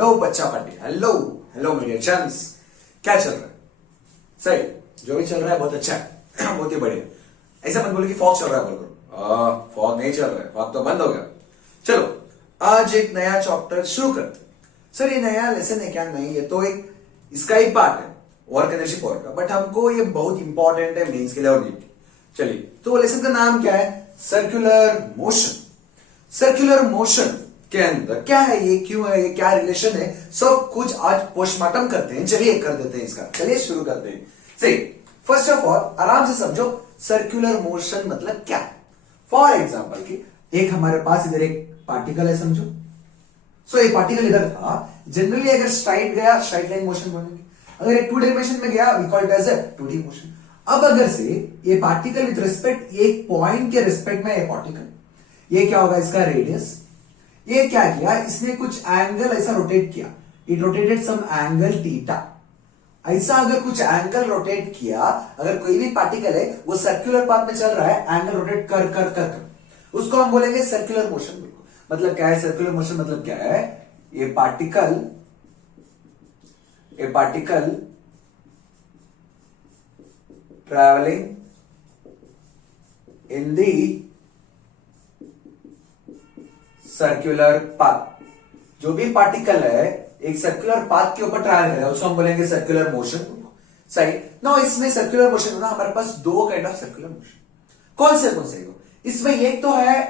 Hello बच्चा party, hello hello मेरे chance, क्या चल रहा है? सही, जो भी चल रहा है बहुत अच्छा है। बहुत ही बढ़िया। ऐसा मत बोलो कि फॉग चल रहा है, बोलो फॉग नहीं चल रहा है, फॉग तो बंद हो गया। चलो आज एक नया चैप्टर शुरू करते। सर ये नया लेसन है क्या? नहीं, ये तो एक इसका ही पार्ट है वर्क एनर्जी पावर का, बट हमको ये बहुत इंपॉर्टेंट है मेंस के लिए और नीट के। चलिए, तो लेसन का नाम क्या है? Circular motion. सर्कुलर मोशन के अंदर क्या है, ये क्यों है, ये क्या रिलेशन है, सब कुछ आज पोस्टमार्टम करते हैं। चलिए कर देते हैं इसका, चलिए शुरू करते हैं। सही, फर्स्ट ऑफ ऑल आराम से समझो सर्कुलर मोशन मतलब क्या। फॉर एग्जाम्पल की एक हमारे पास इधर एक पार्टिकल है, समझो। सो ये पार्टिकल इधर था। जनरली अगर स्ट्राइट गया स्ट्राइट लाइन मोशन बोलेंगे, अगर एक 2 डायमेंशन में गया we call it as a 2D motion. अब अगर से ये पार्टिकल विद रिस्पेक्ट एक पॉइंट के रिस्पेक्ट में ये पार्टिकल, ये क्या होगा इसका रेडियस। ये क्या किया, इसने कुछ एंगल ऐसा रोटेट किया, it rotated some angle theta. ऐसा अगर कुछ एंगल रोटेट किया, अगर कोई भी पार्टिकल है वो सर्कुलर पाथ में चल रहा है, एंगल रोटेट कर कर कर कर, उसको हम बोलेंगे सर्कुलर मोशन। मतलब क्या है सर्कुलर मोशन? मतलब क्या है, ये particle travelling in the circular path. जो भी पार्टिकल है एक सर्कुलर पाथ के ऊपर ट्रैवल कर रहा है, उसको हम बोलेंगे सर्कुलर मोशन। सही ना। इसमें सर्कुलर मोशन ना हमारे पास 2 काइंड ऑफ सर्कुलर मोशन। कौन से? इसमें एक तो है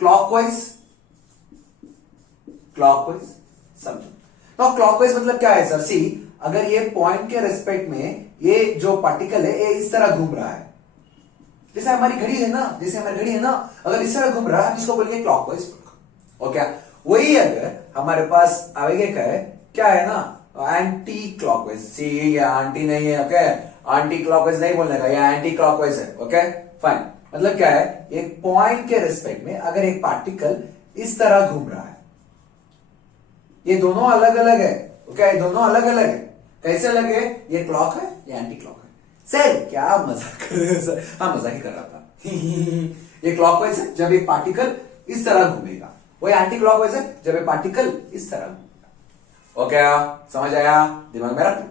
क्लॉकवाइज, समझो। तो क्लॉकवाइज मतलब क्या है सर? सी, अगर ये पॉइंट के रेस्पेक्ट में ये जो पार्टिकल है ये इस तरह घूम रहा है, जैसे हमारी घड़ी है ना, अगर इस तरह घूम रहा है हम इसको बोलेंगे क्लॉकवाइज। ओके, वही अगर हमारे पास आगे क्या है ना, एंटी क्लॉकवाइज। सी, ये एंटी नहीं है, ओके, एंटी क्लॉकवाइज नहीं बोलने का, ये एंटी क्लॉकवाइज है। Okay fine. मतलब क्या है, एक पॉइंट के रिस्पेक्ट में अगर एक पार्टिकल इस तरह घूम रहा है, ये दोनों अलग अलग है। ओके, ये दोनों अलग अलग है। कैसे अलग है? ये क्लॉक है, ये एंटी क्लॉक है। सर क्या मजाक कर रहे हो सर? हाँ मजाक ही कर रहा था। ये क्लॉकवाइज है जब एक पार्टिकल इस तरह घूमेगा, वो एंटी क्लॉकवाइज है जब एक पार्टिकल इस तरह घूमेगा। ओके, समझ आया? दिमाग में रख।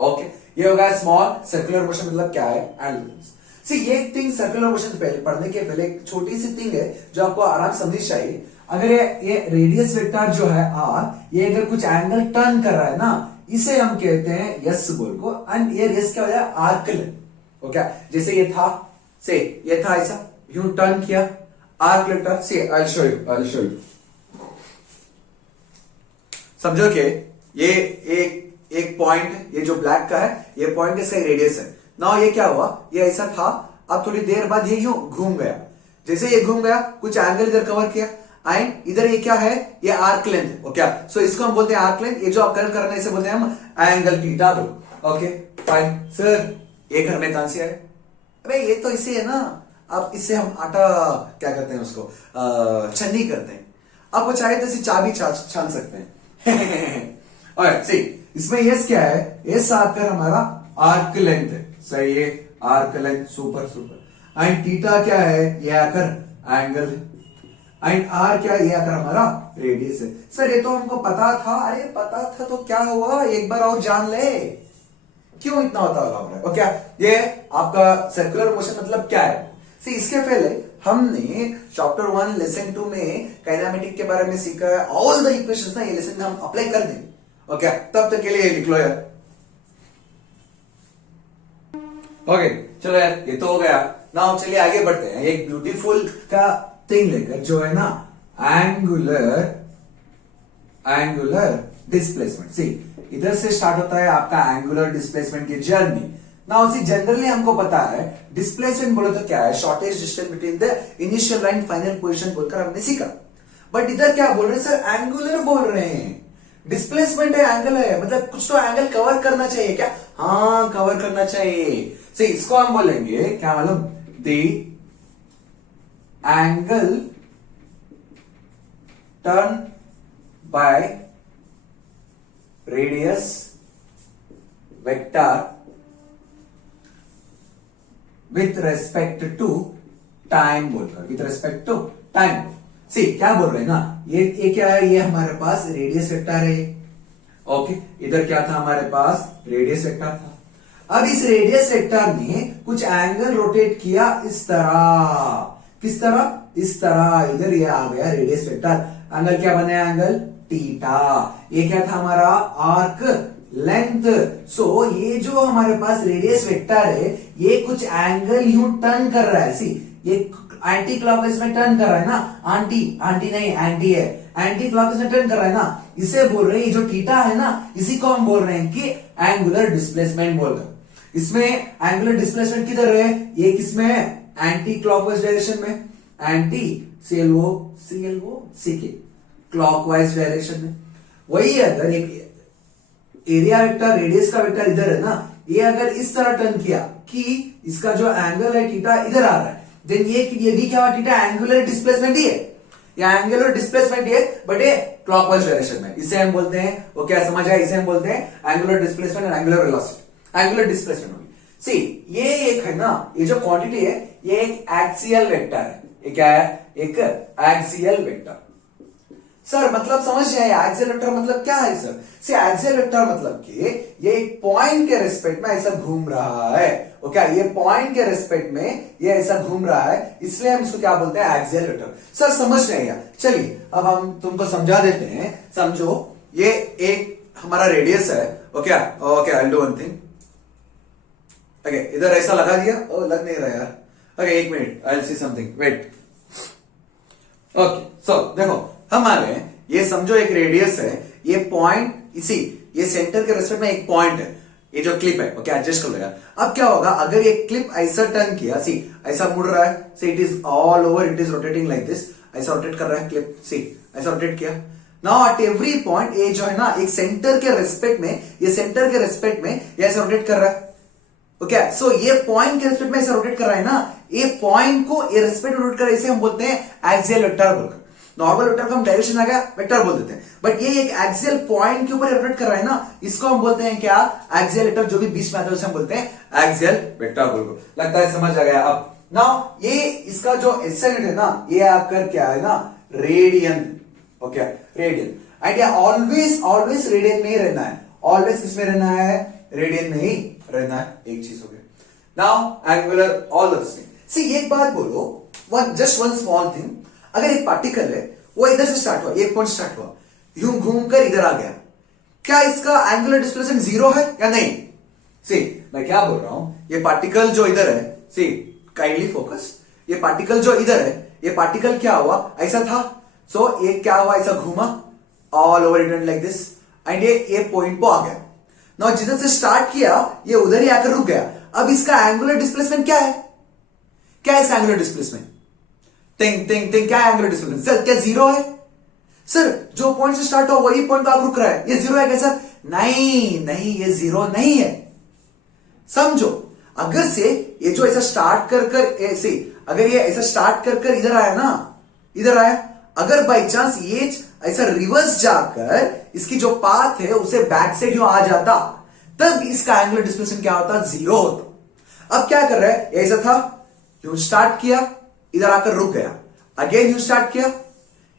ओके, ये होगा स्मॉल सर्कुलर मोशन। मतलब क्या है? सी, ये थिंग सर्कुलर मोशन पढ़ने के पहले एक छोटी सी थिंग है जो आपको आराम समझनी चाहिए। अगर ये रेडियस वेक्टर जो है आर, ये अगर कुछ एंगल टर्न कर रहा है ना, इसे हम कहते हैं यस बोल को, एंड ये यस क्या हो जाए? Arc length. ओके, जैसे ये था, से ये था ऐसा, यूं टर्न किया, आर्क वेक्टर। से आई शो यू। समझो कि ये एक पॉइंट, ये जो ब्लैक का है, ये पॉइंट इसका रेडियस है। नाउ ये क्या हुआ, ये ऐसा था, अब थोड़ी देर बाद ये यूं घूम गया। जैसे ये घूम गया, कुछ एंगल इधर कवर किया, एंड इधर ये क्या है? ये आर्क लेंथ है। ओके, सो इसको हम बोलते हैं आर्क लेंथ। ये जो आप कलर करना है इसे बोलते हैं हम angle theta. Okay fine. Sir ये घर में कहां से आए? अबे ये तो इसे है ना, अब इससे हम आटा क्या करते हैं, उसको छन्नी करते हैं। अब वो चाहे तो इसे चाबी छान सकते हैं। और सी, इसमें यस क्या है? यस आकर हमारा आर्क लेंथ है। सही है, arc length. Super. And theta क्या है? ये आकर एंगल, एंड आर क्या है? ये आकर हमारा रेडियस है। सर ये तो हमको पता था। अरे पता था तो क्या हुआ, एक बार और जान ले। क्यों इतना होता होगा? ओके, ये आपका सर्कुलर मोशन मतलब क्या है? सी, इसके पहले हमने चैप्टर 1 लेसन 2 में काइनेमेटिक के बारे में सीखा है। ऑल द इक्वेशंस ना ये लेसन में हम अप्लाई कर देंगे। ओके, तब तक के लिए लिख लो यार। ओके चलो यार, ये तो हो गया। नाउ चलिए आगे बढ़ते हैं एक ब्यूटीफुल का थिंग लेकर, जो है ना एंगुलर डिस्प्लेसमेंट। सी, इधर से स्टार्ट होता है आपका एंगुलर डिस्प्लेसमेंट की जर्नी। नाउ सी, जनरली हमको पता है डिस्प्लेसमेंट बोले तो क्या है? Shortage distance between the initial line final position बोलकर हमने सीखा। बट इधर क्या बोल रहे हैं सर? एंगुलर बोल रहे हैं। डिस्प्लेसमेंट है, एंगल है, मतलब कुछ तो एंगल कवर करना चाहिए क्या? हाँ कवर करना चाहिए। सी, इसको हम बोलेंगे क्या मालूम? The angle turn by radius vector with respect to time बोलकर, with respect to time. See, क्या बोल रहे हैं ना, ये क्या है? ये हमारे पास रेडियस वेक्टर है, ओके, इधर क्या था हमारे पास, रेडियस वेक्टर था। अब इस रेडियस वेक्टर ने कुछ एंगल रोटेट किया इस तरह, किस तरह, इस तरह, इधर ये आ गया रेडियस वेक्टर, एंगल क्या बने, एंगल थीटा। ये क्या था हमारा, आर्क लेंथ। सो ये जो हमारे पास रेडियस वेक्टर है ये कुछ एंगल यूं टर्न कर रहा है, सी ये एंटी क्लॉकवाइज में टर्न कर रहा है ना, आंटी नहीं एंटी है, एंटी क्लॉकवाइज में टर्न कर रहा है ना, इसे बोल रहे हैं, ये जो थीटा है ना इसी को हम बोल रहे हैं कि एंगुलर डिस्प्लेसमेंट बोलकर। इसमें एंगुलर डिस्प्लेसमेंट किधर है, ये किसमें है, एंटी क्लॉकवाइज डायरेक्शन में, anti CLO CK clockwise direction में। वही अगर एक एरिया वेक्टर, रेडियस का वेक्टर इधर है ना, ये अगर इस तरह टर्न किया कि इसका जो एंगल है थीटा इधर आ रहा है, देन ये भी क्या हुआ, थीटा एंगुलर डिस्प्लेसमेंट ही है, या एंगुलर डिस्प्लेसमेंट है बट ये क्लॉकवाइज डायरेक्शन में। इसे हम बोलते हैं, वो क्या समझ आया, इसे हम बोलते हैं एंगुलर डिस्प्लेसमेंट और एंगुलर वेलोसिटी। एंगुलर डिस्प्लेसमेंट होगी, सी ये एक है ना, ये जो क्वांटिटी है ये एक एक्सियल वेक्टर है। ये क्या है, एक एक्सियल वेक्टर। सर मतलब समझ जाए एक्सियल वेक्टर मतलब क्या है सर, सी एक्सियल वेक्टर मतलब कि ये एक पॉइंट के रिस्पेक्ट में ऐसा घूम रहा है, ओके, ये पॉइंट के रिस्पेक्ट में ये ऐसा घूम रहा है, इसलिए हम इसको क्या बोलते हैं, एक्सियल वेक्टर। सर समझ नहीं आया, चलिए अब हम तुमको समझा देते हैं। समझो ये एक हमारा रेडियस है, okay okay, I will do one thing, okay इधर ऐसा लगा दिया, ओ लग नहीं रहा यार, ओके एक minute, I will see something, wait. Okay so देखो हमारे ये समझो एक रेडियस है, ये पॉइंट इसी ये सेंटर के रेस्पेक्ट में एक पॉइंट है, ये जो क्लिप है, ओके एडजस्ट कर लेगा। अब क्या होगा, अगर ये क्लिप ऐसा टर्न किया, सी ऐसा मुड़ रहा है, see it is all over, it is rotating like this, ऐसा रोटेट कर रहा है क्लिप, सी ऐसा रोटेट किया। नाउ एट एवरी पॉइंट ये जो है ना एक सेंटर के रेस्पेक्ट में, ये सेंटर के रेस्पेक्ट में ये ऐसा रोटेट कर रहा है, ओके सो ये पॉइंट के रेस्पेक्ट में ऐसा रोटेट कर रहा है ना, ये पॉइंट को ये रेस्पेक्ट में रोटेट कर रहा है, इसे हम बोलते हैं एक्सियल वेक्टर बोलकर। नॉर्मल वेक्टर को हम डायरेक्शन आ गया वेक्टर बोल देते हैं, बट ये एक एक्सियल पॉइंट के ऊपर रोटेट कर रहा है ना, इसको हम बोलते हैं क्या, एक्सियल वेक्टर। जो भी बीच में आता है उसे हम बोलते हैं एक्सियल वेक्टर बोलकर। लगता है समझ आ गया। अब नाउ ये इसका जो एसआई यूनिट है ना, ये आकर क्या है ना, रेडियन, ओके रेडियन। एंड ये ऑलवेज रेडियन में ही रहना है, ऑलवेज किसमें रहना है, रेडियन में ही रहना है। एक चीज हो गया। नाउ एंगुलर ऑल ऑफ सी एक बात बोलो, जस्ट वन स्मॉल थिंग, अगर एक पार्टिकल है वो इधर से स्टार्ट हुआ, एक पॉइंट स्टार्ट हुआ, यूं घूमकर इधर आ गया, क्या इसका एंगुलर डिस्प्लेसमेंट जीरो है या नहीं? सी मैं क्या बोल रहा हूं, ये पार्टिकल जो इधर है, सी काइंडली फोकस, ये पार्टिकल जो इधर है, ये पार्टिकल क्या हुआ, ऐसा था, सो ये क्या हुआ, ऐसा घूमा all over it went like this, and ये पॉइंट पे आ गया। नाउ जिधर से स्टार्ट किया ये उधर ही आकर रुक गया। अब इसका एंगुलर डिस्प्लेसमेंट क्या है, क्या है इसका एंगुलर डिस्प्लेसमेंट? थिंक क्या है एंगुलर डिस्प्लेसमेंट? सर क्या जीरो है? सर जो पॉइंट से स्टार्ट हो वही पॉइंट पे आप रुक रहा है, ये जीरो है क्या सर? नहीं ये जीरो नहीं है। समझो अगर से ये जो ऐसा स्टार्ट कर ऐसे, अगर ये ऐसा स्टार्ट कर इधर आया ना, इधर आया, अगर बाई चांस ये ऐसा रिवर्स जाकर इसकी जो पाथ है उसे बैक साइड आ जाता, तब इसका एंगुलर डिस्प्लेसमेंट क्या होता? जीरो होता। अब क्या कर रहा है, ऐसा था, यूं स्टार्ट किया, इधर आकर रुक गया, अगेन यूं स्टार्ट किया,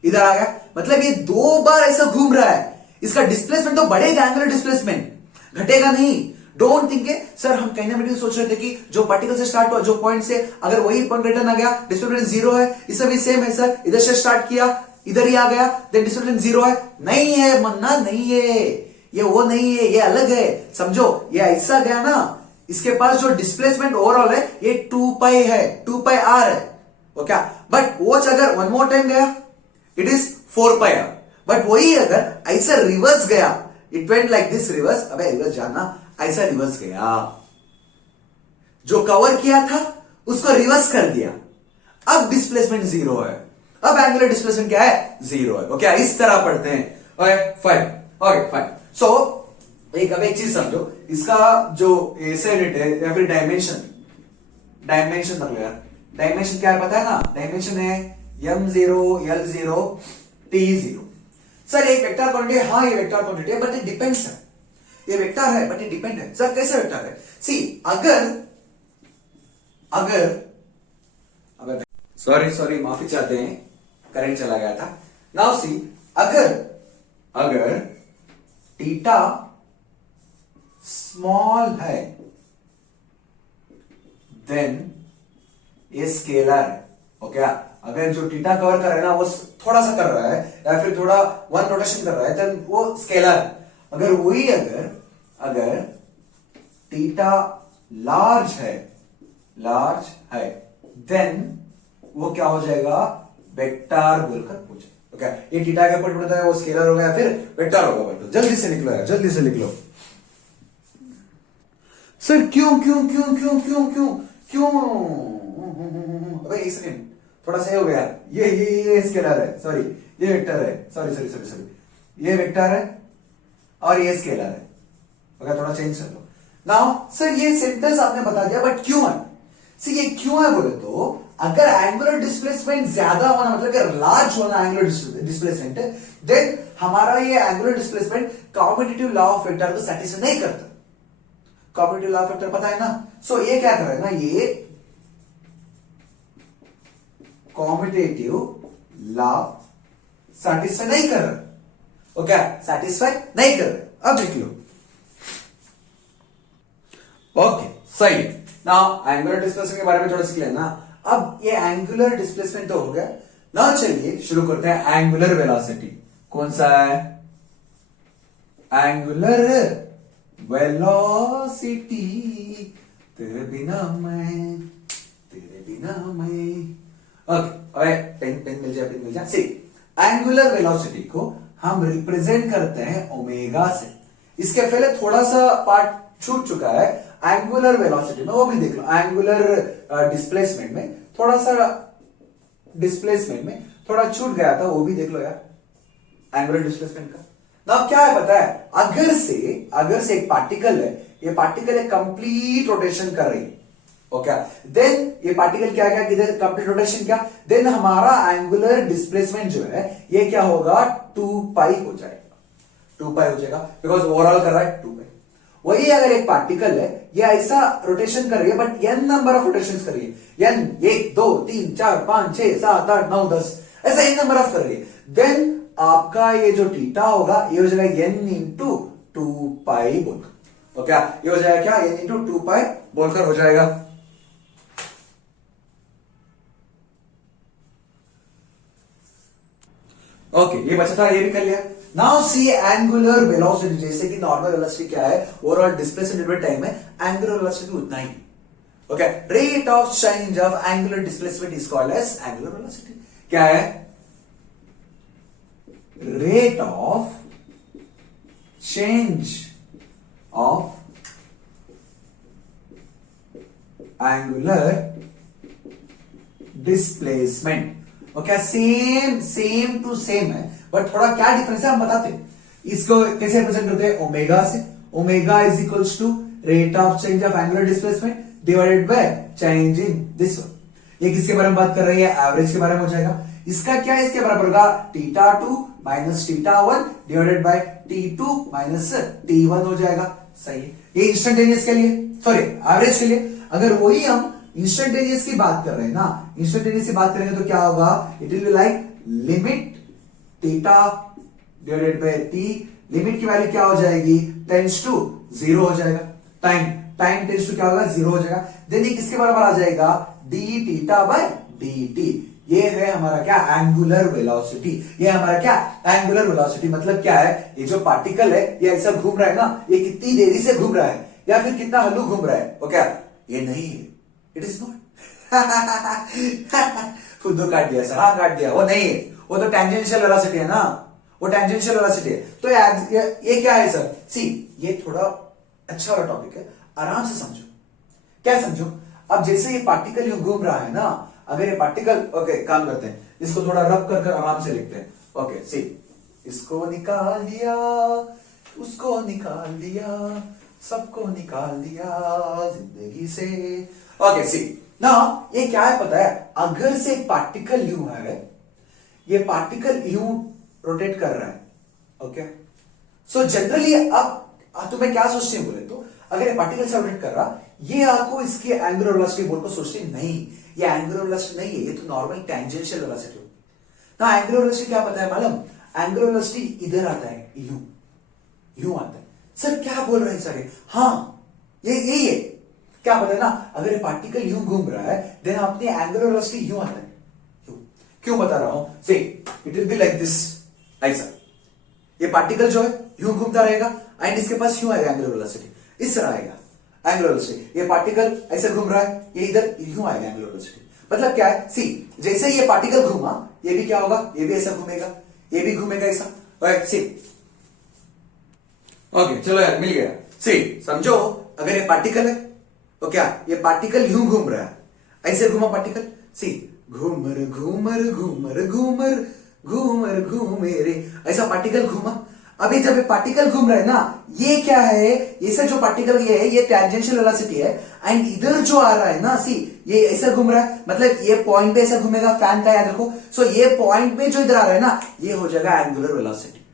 इधर आ गया, मतलब ये दो बार ऐसा घूम रहा है, इसका डिस्प्लेसमेंट तो बढ़ेगा, एंगुलर डिस्प्लेसमेंट घटेगा नहीं। डोंट थिंक सर हम काइनेमेटिक्स सोच रहे थे कि जो पार्टिकल से स्टार्ट हुआ, जो पॉइंट से अगर वही पॉइंट रिटर्न आ गया, डिस्प्लेसमेंट जीरो है, इसमें भी सेम है सर, इधर से स्टार्ट किया इधर ही आ गया, देन डिस्प्लेसमेंट जीरो है। नहीं है मन्ना, नहीं है, ये वो नहीं है, ये अलग है। समझो ये ऐसा गया ना, इसके पास जो डिस्प्लेसमेंट ओवरऑल है ये 2 पाई है, 2 पाई आर है, ओके। बट वो अगर वन मोर टाइम गया it is 4 pi r, but वही अगर ऐसा रिवर्स गया, it went like this reverse, अबे रिवर्स जाना, ऐसा रिवर्स गया, जो कवर किया था उसको रिवर्स कर दिया, अब डिस्प्लेसमेंट जीरो है, अब एंगुलर डिस्प्लेसमेंट क्या है? जीरो है, ओके। इस तरह पढ़ते हैं, ओके फाइन, ओके फाइन। सो एक चीज समझो, इसका जो यूनिट है या फिर डायमेंशन रख लो यार, डायमेंशन क्या है पता है ना, डायमेंशन है m0 l0 t0। सर एक वेक्टर क्वांटिटी है, हाँ ये वेक्टर क्वांटिटी है, बट इट डिपेंड्स है, ये वेक्टर है बट इट डिपेंड है। सर कैसे वेक्टर है? सी अगर सॉरी माफी चाहते हैं, करंट चला गया था। नाउ सी अगर थीटा स्मॉल है देन ये स्केलर है। ओके, अगर जो थीटा कवर कर रहा है ना वो थोड़ा सा कर रहा है या फिर थोड़ा वन रोटेशन कर रहा है देन वो स्केलर है। अगर वही अगर थीटा लार्ज है देन वो क्या हो जाएगा, वेक्टर बोलकर पूछे। ओके, ये थीटा के ऊपर पड़ता है वो स्केलर होगा या फिर वेक्टर होगा। बोलो जल्दी से निकलो यार, जल्दी से लिख लो। सर क्यों क्यों क्यों क्यों क्यों क्यों क्यों? अबे एक सेकंड, थोड़ा सही हो गया। ये स्केलर है, सॉरी ये वेक्टर है, सॉरी ये वेक्टर है और ये स्केलर है। ओके, थोड़ा चेंज कर लो। नाउ सर ये सेंटेंस आपने बता दिया बट क्यों है? सी ये क्यों है बोले तो अगर एंगुलर डिस्प्लेसमेंट ज्यादा होना मतलब अगर लार्ज होना एंगुलर डिस्प्लेसमेंट देन हमारा ये angular displacement commutative law of vector को सैटिस्फाई नहीं करता। कम्यूटेटिव लॉ ऑफ वेक्टर पता है ना? सो ये क्या कर रहा है ना, ये कम्यूटेटिव लॉ सैटिस्फाई नहीं कर रहा। ओके, सैटिस्फाई नहीं कर रहा। अब लिख लो। ओके, सही। नाउ एंगुलर डिस्प्लेसमेंट के बारे में थोड़ा सीख लेना। अब ये एंगुलर डिस्प्लेसमेंट तो हो गया ना, चलिए शुरू करते हैं एंगुलर वेलोसिटी। कौन सा है? Angular velocity. तेरे बिना मैं। ओके, अरे पेन मिल जाए। सी, एंगुलर वेलोसिटी को हम रिप्रेजेंट करते हैं ओमेगा से। इसके पहले थोड़ा सा पार्ट छूट चुका है एंगुलर वेलोसिटी में, वो भी देख लो। एंगुलर डिस्प्लेसमेंट में थोड़ा छूट गया था, वो भी देख लो यार एंगुलर डिस्प्लेसमेंट का। ना क्या है पता है, अगर से एक पार्टिकल है, ये पार्टिकल एक कंप्लीट रोटेशन कर रही है। ओके, देन ये पार्टिकल क्या किधर कंप्लीट रोटेशन क्या, देन हमारा एंगुलर डिस्प्लेसमेंट जो है ये क्या होगा, 2 पाई हो जाएगा बिकॉज ओवरऑल कर रहा है 2 पाई। वही अगर एक पार्टिकल है ये ऐसा रोटेशन कर रही है but n number of rotations कर रही है, n 1 2 3 4 5 6 7 8 9 10 ऐसा n नंबर ऑफ कर रही है, देन आपका ये जो थीटा होगा ये हो जाएगा n इंटू 2 पाई बोलकर। ओके, ये हो जाएगा क्या, n इंटू 2 पाई बोलकर हो जाएगा। ओके, ये बचा था, ये भी कर लिया। नाउ सी एंगुलर वेलोसिटी, जैसे कि नॉर्मल वेलोसिटी क्या है, ओवरऑल डिस्प्लेसमेंट डिवाइड टाइम है, एंगुलर वेलोसिटी उतना ही। Okay, rate of change of angular displacement is called as angular velocity. क्या है? Rate of change of angular displacement. Okay, same to same है बट थोड़ा क्या डिफरेंस है हम बताते हैं। इसको कैसे रिप्रेजेंट करते हैं, ओमेगा से। Omega is equals to rate of change of angular displacement divided by change in this one. ये किसके बारे में बात कर रही है, एवरेज के बारे में हो जाएगा। इसका क्या है, इसके बराबर होगा θ2 minus θ1 divided by T2 minus T1 हो जाएगा। सही है, ये इंस्टेंटेनियस के लिए, सॉरी एवरेज के लिए। अगर वही हम इंस्टेंटेनियस की बात कर रहे हैं ना, इंस्टेंटेनियस की बात करेंगे तो क्या होगा, it will be like limit theta divided by t, limit की वैल्यू क्या हो जाएगी, टेंड्स टू 0 हो जाएगा। टाइम टेंड्स टू क्या होगा, 0 हो जाएगा। देन ये किसके बराबर आ जाएगा, d थीटा बाय dt। ये है हमारा क्या, एंगुलर वेलोसिटी। ये हमारा क्या, एंगुलर वेलोसिटी। मतलब क्या है, ये जो पार्टिकल है ये ऐसा घूम रहा है ना, ये कितनी देरी से घूम रहा है या फिर कितना हल्लू घूम रहा है। ओके, ये नहीं है, इट इज नॉट। खुद काट दिया सर, हाँ काट दिया, वो नहीं है, वो तो टेंजेंशियल वेलोसिटी है ना, वो टेंजेंशियल वेलोसिटी है। तो ये क्या है सर, सी ये थोड़ा अच्छा वाला टॉपिक है, आराम से समझो। क्या समझो, अब जैसे ये पार्टिकल यूं घूम रहा है ना, अगर ये पार्टिकल, ओके काम करते हैं, इसको थोड़ा रब कर आराम से लिखते हैं। ओके सी, इसको निकाल दिया, उसको निकाल दिया, सबको निकाल दिया जिंदगी से। ओके सी, ना ये क्या है पता है, अगर से पार्टिकल यूं है, ये पार्टिकल यूं रोटेट कर रहा है। ओके, सो जनरली अब तुम्हें क्या सोचते हैं बोले तो, अगर ये पार्टिकल से रोटेट कर रहा, ये आपको इसके एंगुलर वेलोसिटी बोल को सोचते नहीं, ये एंगुलर वेलोसिटी नहीं है, ये तो नॉर्मल टेंजेंशियल वेलोसिटी होती है ना। एंगुलर वेलोसिटी क्या पता है मालूम, एंगुलर वेलोसिटी इधर आता है, यूं आता है। सर क्या बोल रहे हैं सर ये? हाँ ये यही है। क्या पता है ना, अगर ये पार्टिकल यूं घूम रहा है देन अपनी एंगुलर वेलोसिटी यूं आता है। क्यों बता रहा हूं, से it will be like this, ऐसा। ये पार्टिकल जो है यूं घूमता रहेगा एंड इसके पास यूं आएगा एंगुलर वेलोसिटी, इस तरह आएगा एंगुलर वेलोसिटी। ये पार्टिकल ऐसे घूम रहा है, ये इधर यूं आएगा एंगुलर वेलोसिटी। मतलब क्या है, सी जैसे ये पार्टिकल घूमा ये भी क्या होगा, ये भी ऐसा घूमेगा, ये भी घूमेगा ऐसा। सी ओके चलो यार मिल गया। सी समझो, अगर ये पार्टिकल है तो क्या ये पार्टिकल यूं घूम रहा है, ऐसे घूमा पार्टिकल। सी घूमर घूमर घूमर घूमर घूमर घूमे रे, ऐसा पार्टिकल घूमा। अभी जब ये पार्टिकल घूम रहा है ना, ये क्या है, ये से जो पार्टिकल ये है ये टेंजेंशियल वेलोसिटी है एंड इधर जो आ रहा है ना, सी ये ऐसा घूम रहा है, मतलब ये पॉइंट पे ऐसा घूमेगा, फैन का याद रखो। सो ये पॉइंट पे जो इधर आ रहा है ना, ये हो जाएगा एंगुलर वेलोसिटी।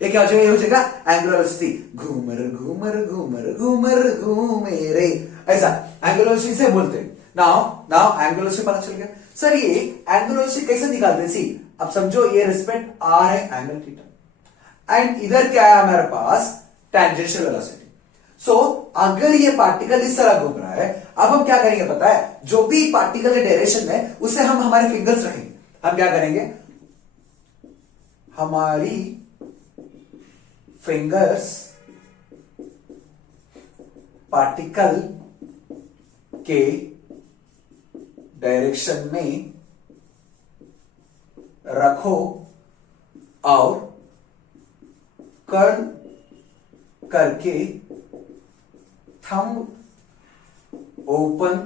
ये क्या हो जाएगा, ये हो जाएगा एंगुलर वेलोसिटी। घूमर घूमर घूमर घूमर घूमे रे, ऐसा एंगुलर वेलोसिटी से बोलते हैं। नाउ एंगुलर वेलोसिटी पता चल गया। सर ये एंगुलर वेलोसिटी कैसे निकालते हैं? सी अब समझो ये रिस्पेक्ट आर है एंगल थीटा एंड इधर क्या है हमारे पास, टेंजेंशियल वेलोसिटी। सो अगर ये पार्टिकल इस तरह घूम रहा है, अब हम क्या करेंगे पता है, जो भी पार्टिकल के डायरेक्शन है उसे हम हमारे फिंगर्स रखेंगे। हम क्या करेंगे, हमारी फिंगर्स पार्टिकल के डायरेक्शन में रखो और कर्ल करके थंब ओपन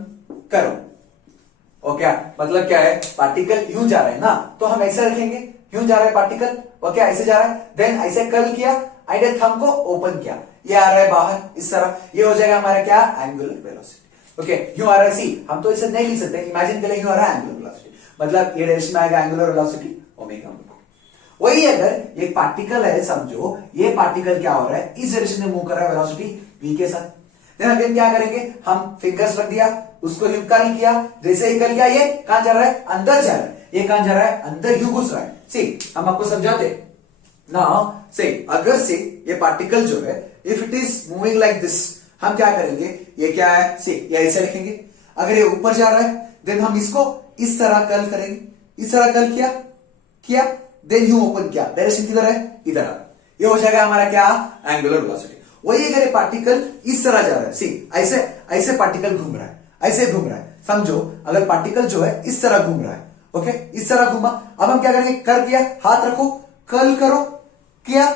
करो। ओके मतलब क्या है, पार्टिकल यूं जा रहा है ना तो हम ऐसे रखेंगे, यूं जा रहा है पार्टिकल, ओके ऐसे जा रहा है, देन ऐसे कर्ल किया एंड थंब को ओपन किया, ये आ रहा है बाहर इस तरह, ये हो जाएगा हमारा क्या, एंगुलर वेलोसिटी। ओके यूं आ रहा है, सी हम तो इसे नहीं लिख सकते, इमेजिन के लिए यूं आ रहा है एंगुलर वेलोसिटी, मतलब ये डायरेक्शन में आएगा एंगुलर वेलोसिटी ओमेगा। वही अगर एक पार्टिकल है, समझो ये पार्टिकल क्या हो रहा है, इस डायरेक्शन में मूव कर रहा है वेलोसिटी v के साथ, देन अगेन क्या करेंगे, हम फिंगर्स रख दिया, उसको यूं कर्ल किया, जैसे ही कर्ल किया ये कहां जा रहा है, अंदर जा रहा है, ये कहां जा रहा है, अंदर यूं घुस रहा है। सी हम आपको समझाते ना, से अगर से ये पार्टिकल जो है if it is moving like this, हम क्या करेंगे, ये क्या है, से ये ऐसे रखेंगे, अगर ये ऊपर जा रहा है देन हम इसको इस तरह कर्ल करेंगे, इस तरह कर्ल किया किया देन यू ओपन किया, डायरेक्शन किधर है, इधर आ, ये हो जाएगा हमारा क्या, एंगुलर वेलोसिटी। वही अगर ये पार्टिकल इस तरह जा रहा है, सी ऐसे ऐसे पार्टिकल घूम रहा है, ऐसे घूम रहा है, समझो अगर पार्टिकल जो है इस तरह घूम रहा है, ओके इस तरह घूमा, अब हम क्या करेंगे, कर किया, हाथ रखो, कर्ल करो, किया,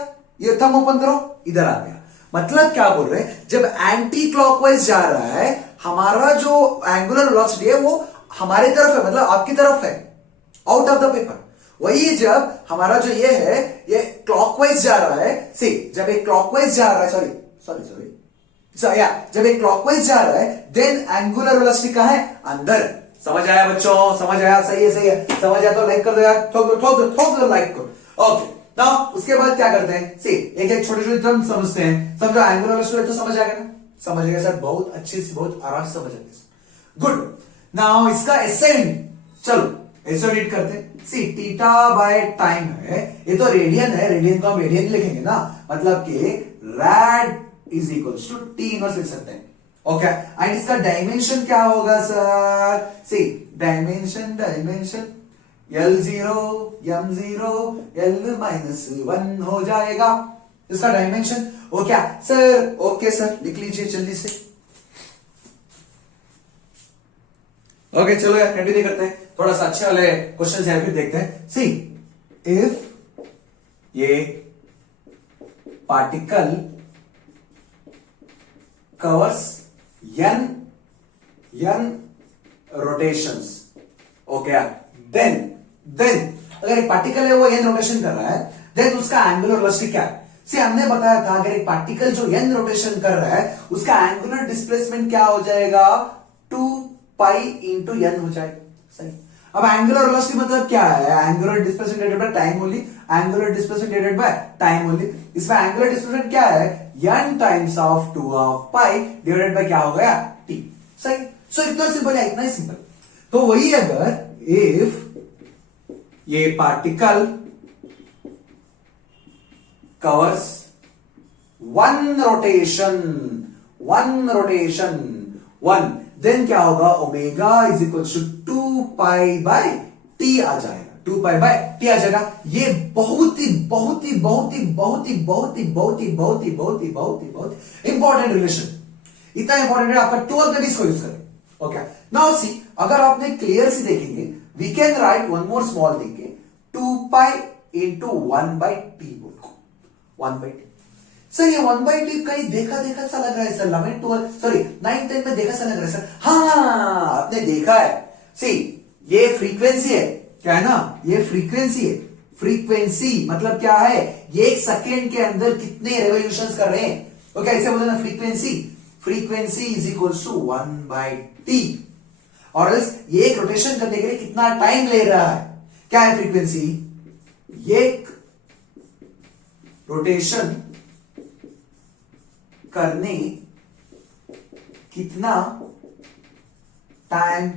ये थंब ओपन करो, इधर आ गया। मतलब क्या बोल रहे हैं, जब एंटी क्लॉकवाइज जा रहा है हमारा जो एंगुलर वेलोसिटी है वो हमारी तरफ है, मतलब आपकी तरफ है, आउट ऑफ द पेपर। वही जब हमारा जो ये है ये क्लॉकवाइज जा रहा है, सी जब एक क्लॉकवाइज जा रहा है, सॉरी या जब एक क्लॉकवाइज जा रहा है देन एंगुलर वेलोसिटी कहां है, अंदर। समझ आया बच्चों, समझ आया, सही है, समझ आया तो लाइक कर दो यार, ठोक दो लाइक को। ओके नाउ उसके बाद क्या करते हैं, सी एक एक छोटे छोटे टर्म समझते हैं। समझो एंगुलर वेलोसिटी तो समझ आ गया ना, समझ गए सर, बहुत अच्छे से, बहुत आराम से समझ आएंगे। गुड, नाउ इसका एसेंट, चलो ऐसे रीड करते हैं। सी थीटा बाय टाइम है, ये तो रेडियन है, रेडियन को हम रेडियन लिखेंगे ना, मतलब कि rad is equals to T inverse लिख सकते हैं। ओके एंड इसका डायमेंशन क्या होगा सर, सी डायमेंशन L0 M0 L-1 हो जाएगा इसका dimension. Okay sir, okay sir लिख लीजिए जल्दी से। ओके चलो यार कंटिन्यू करते हैं, थोड़ा सा अच्छे वाले क्वेश्चन है फिर देखते हैं। सी इफ ये particle covers n rotations, okay then अगर एक पार्टिकल है वो n रोटेशन कर रहा है देन उसका एंगुलर वेलोसिटी क्या है। सी हमने बताया था अगर एक पार्टिकल जो n रोटेशन कर रहा है उसका एंगुलर डिस्प्लेसमेंट क्या हो जाएगा, 2 पाई इंटू n हो जाएगा। सही, अब एंगुलर वेलोसिटी मतलब क्या है, angular displacement divided by time only, angular displacement divided by time only. इसमें एंगुलर डिस्प्लेसमेंट क्या है, n times of 2 of pi divided by क्या हो गया, t। सही, सो इतना सिंपल है, इतना ही सिंपल। तो वही अगर इफ ये particle covers one rotation, one rotation, one, then क्या होगा, omega is equal to 2 pi by T आ जाएगा, 2 पाई बाय टी आ जाएगा। ये बहुत ही बहुत ही बहुत ही बहुत ही बहुत ही बहुत ही बहुत ही बहुत ही बहुत ही बहुत ही इंपॉर्टेंट रिलेशन, इतना इंपॉर्टेंट है आपका 12th में भी इसको यूज करें। ओके, नाउ सी, अगर आपने क्लियर सी देखेंगे, we can write one more small thing, 2 pi into 1 by T बोल, 1 बाई टी। सर ये 1 बाई टी कहीं देखा देखा सा लग रहा है सर, 11 12 सॉरी 9 10 में देखा सा लग रहा है सर। हाँ, आपने देखा है, सी ये फ्रीक्वेंसी है, क्या है ना, ये फ्रीक्वेंसी है। फ्रीक्वेंसी मतलब क्या है, ये एक सेकेंड के अंदर कितने रेवोल्यूशंस कर रहे हैं, ओके, ऐसे बोलते ना frequency, frequency is equal to 1 by T. और ये एक रोटेशन करने के लिए कितना टाइम ले रहा है, क्या है फ्रीक्वेंसी, एक रोटेशन करने कितना टाइम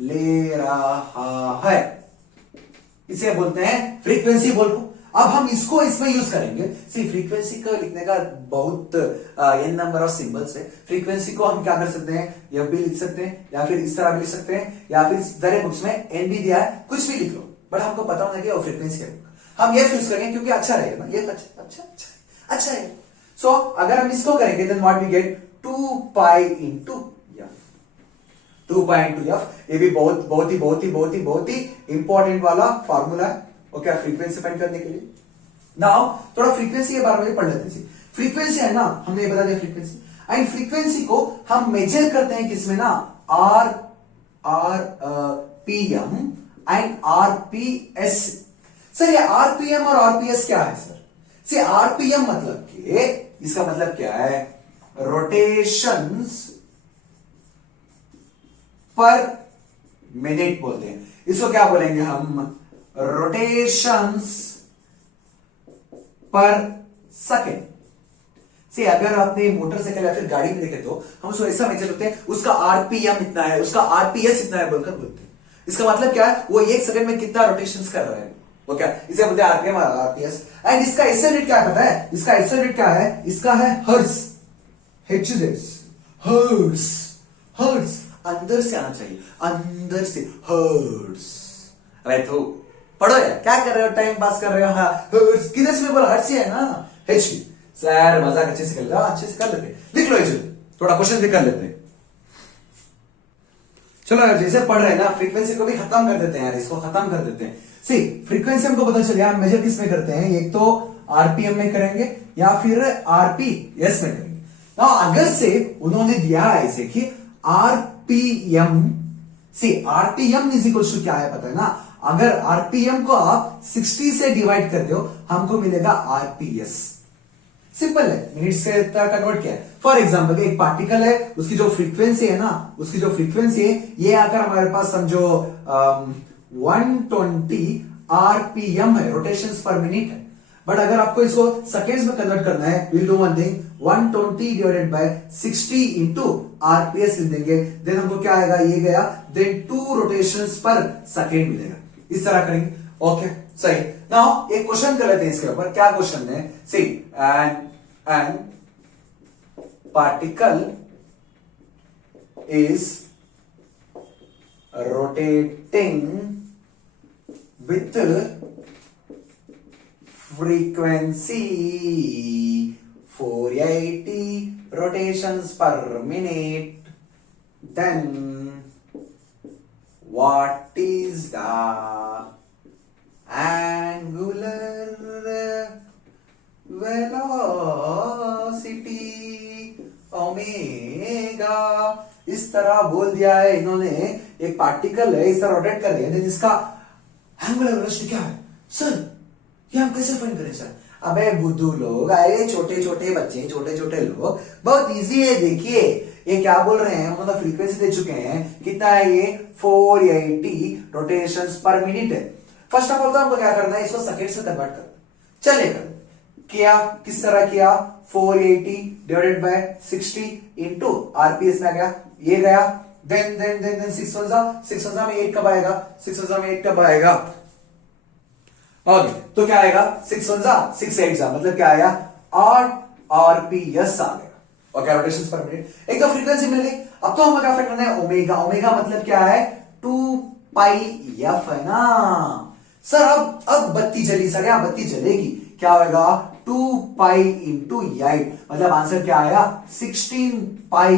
ले रहा है, इसे बोलते हैं फ्रीक्वेंसी बोलो। अब हम इसको इसमें यूज करेंगे। सी फ्रीक्वेंसी को लिखने का बहुत एन नंबर ऑफ सिंबल्स है। फ्रीक्वेंसी को हम क्या कर सकते हैं, एफ भी लिख सकते हैं, या फिर इस तरह भी लिख सकते हैं, या फिर जरे बुक्स में एन भी दिया है, कुछ भी लिख लो, बट हमको पता होना कि वो फ्रीक्वेंसी है। हम ये यूज करेंगे क्योंकि अच्छा रहेगा ना, ये अच्छा है। सो अगर हम इसको करेंगे then what we get, 2 pi into F, 2 pi into F. ये भी बहुत ही इंपॉर्टेंट वाला फॉर्मूला है, ओके, फ्रीक्वेंसी फाइंड करने के लिए। नाउ थोड़ा फ्रीक्वेंसी के बारे में पढ़ लेते हैं। फ्रीक्वेंसी है ना, हमने ये बता दिया फ्रीक्वेंसी, एंड फ्रीक्वेंसी को हम मेजर करते हैं किसमें ना, R P M and RPS. Sir ये आरपीएम और आरपीएस क्या है सर? सी आरपीएम मतलब कि इसका मतलब क्या है, रोटेशंस पर मिनट बोलते हैं। इसको क्या बोलेंगे हम, रोटेशंस पर सेकेंड। से अगर आपने मोटरसाइकिल या फिर गाड़ी में देखे तो हम उसको ऐसा मेजर करते हैं, उसका आरपीएम इतना है, उसका आरपीएस इतना है बोलकर बोलते हैं। इसका मतलब क्या है, वो एक सेकंड में कितना रोटेशंस कर रहा है, वो क्या, इसे बोलते हैं आरपीएम और आरपीएस। एंड इसका एसआई यूनिट क्या पता है, इसका एसआई यूनिट क्या है, इसका है हर्ट्ज, हर्ट्ज, हर्ट्ज अंदर से आना चाहिए, अंदर से हर्ट्ज। अरे तो पढ़ो यार, क्या कर रहे हो, टाइम पास कर रहे हो। हाँ हर्ट्ज किधर से बोला, हर्ट्ज है ना, एच। सर मजाक अच्छे से कर लेते, अच्छे से कर लेते, लिख लो इसे, थोड़ा क्वेश्चन भी कर लेते हैं। चलो यार, जैसे पढ़ रहे हैं ना, फ्रीक्वेंसी को भी खत्म कर देते हैं यार, इसको खत्म कर देते हैं। सी फ्रीक्वेंसी हमको पता चल गया, हम मेजर किस में करते हैं, एक तो आरपीएम में करेंगे या फिर आरपीएस में करेंगे। ना अगर से उन्होंने दिया है ऐसे कि RPM, see RPM is equal to क्या है पता है ना, अगर आरपीएम को आप 60 से डिवाइड कर दो हमको मिलेगा आरपीएस। सिंपल है, मिनट से कन्वर्ट किया है। फॉर एग्जाम्पल एक पार्टिकल है, उसकी जो फ्रीक्वेंसी है ना, उसकी जो फ्रीक्वेंसी है ये आकर हमारे पास समझो 120 आरपीएम है, रोटेशंस पर मिनट है। बट अगर आपको इसको सेकेंड्स में कन्वर्ट करना है, will do one thing, 120 divided by 60 into RPS लिख देंगे, देन हमको क्या आएगा, ये गया, देन 2 रोटेशंस पर सेकेंड मिलेगा। इस तरह करेंगे, ओके सही। नाउ एक क्वेश्चन कर लेते हैं इसके ऊपर, क्या क्वेश्चन है, see an particle is rotating with frequency 480 rotations per minute, then what is the angular velocity omega। इस तरह बोल दिया है इन्होंने, एक पार्टिकल है इस तरह रोटेट कर रही है, इसका एंगुलर वेलोसिटी क्या है सर, ये हम कैसे फाइंड करें सर? अबे बुद्धू लोग, आए छोटे छोटे बच्चे, छोटे छोटे लोग, बहुत इजी है। देखिए ये क्या बोल रहे हैं, उन्होंने फ्रीक्वेंसी दे चुके हैं, कितना है ये, 480 रोटेशंस पर मिनट है। फर्स्ट ऑफ ऑल तो हमको क्या करना है, इसको सेकंड से कन्वर्ट करना। चलेगा, किया, किस तरह किया, 480 डिवाइडेड बाय 60 इंटू आरपीएस में आ गया, ये गया, देन 6 में 8 कब आएगा, 6 में 8 कब आएगा, ओके तो क्या आएगा, 6 6 8 मतलब क्या आएगा, 8 RPS आ गया। ओके, रोटेशन पर मिनट। एक तो फ्रीक्वेंसी मिल गई। अब तो हमें क्या फाइंड करना है, ओमेगा। ओमेगा मतलब क्या है, 2 पाई एफ है ना सर। अब बत्ती जली सर, या बत्ती जलेगी, क्या होगा, 2 पाई इंटू 8, मतलब आंसर क्या आएगा, 16 पाई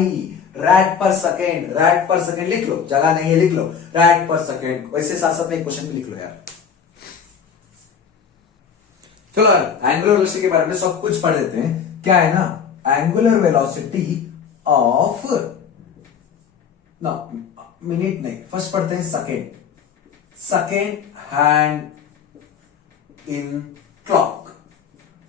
red per second. Red per second लिख लो, जगह नहीं है लिख लो, रैड पर सेकेंड। वैसे साथ साथ में एक क्वेश्चन भी लिख लो यार। चलो एंगुलर वेलोसिटी के बारे में सब कुछ पढ़ लेते हैं। क्या है ना, एंगुलर वेलोसिटी ऑफ, ना मिनट नहीं, फर्स्ट पढ़ते हैं second. Second hand in clock.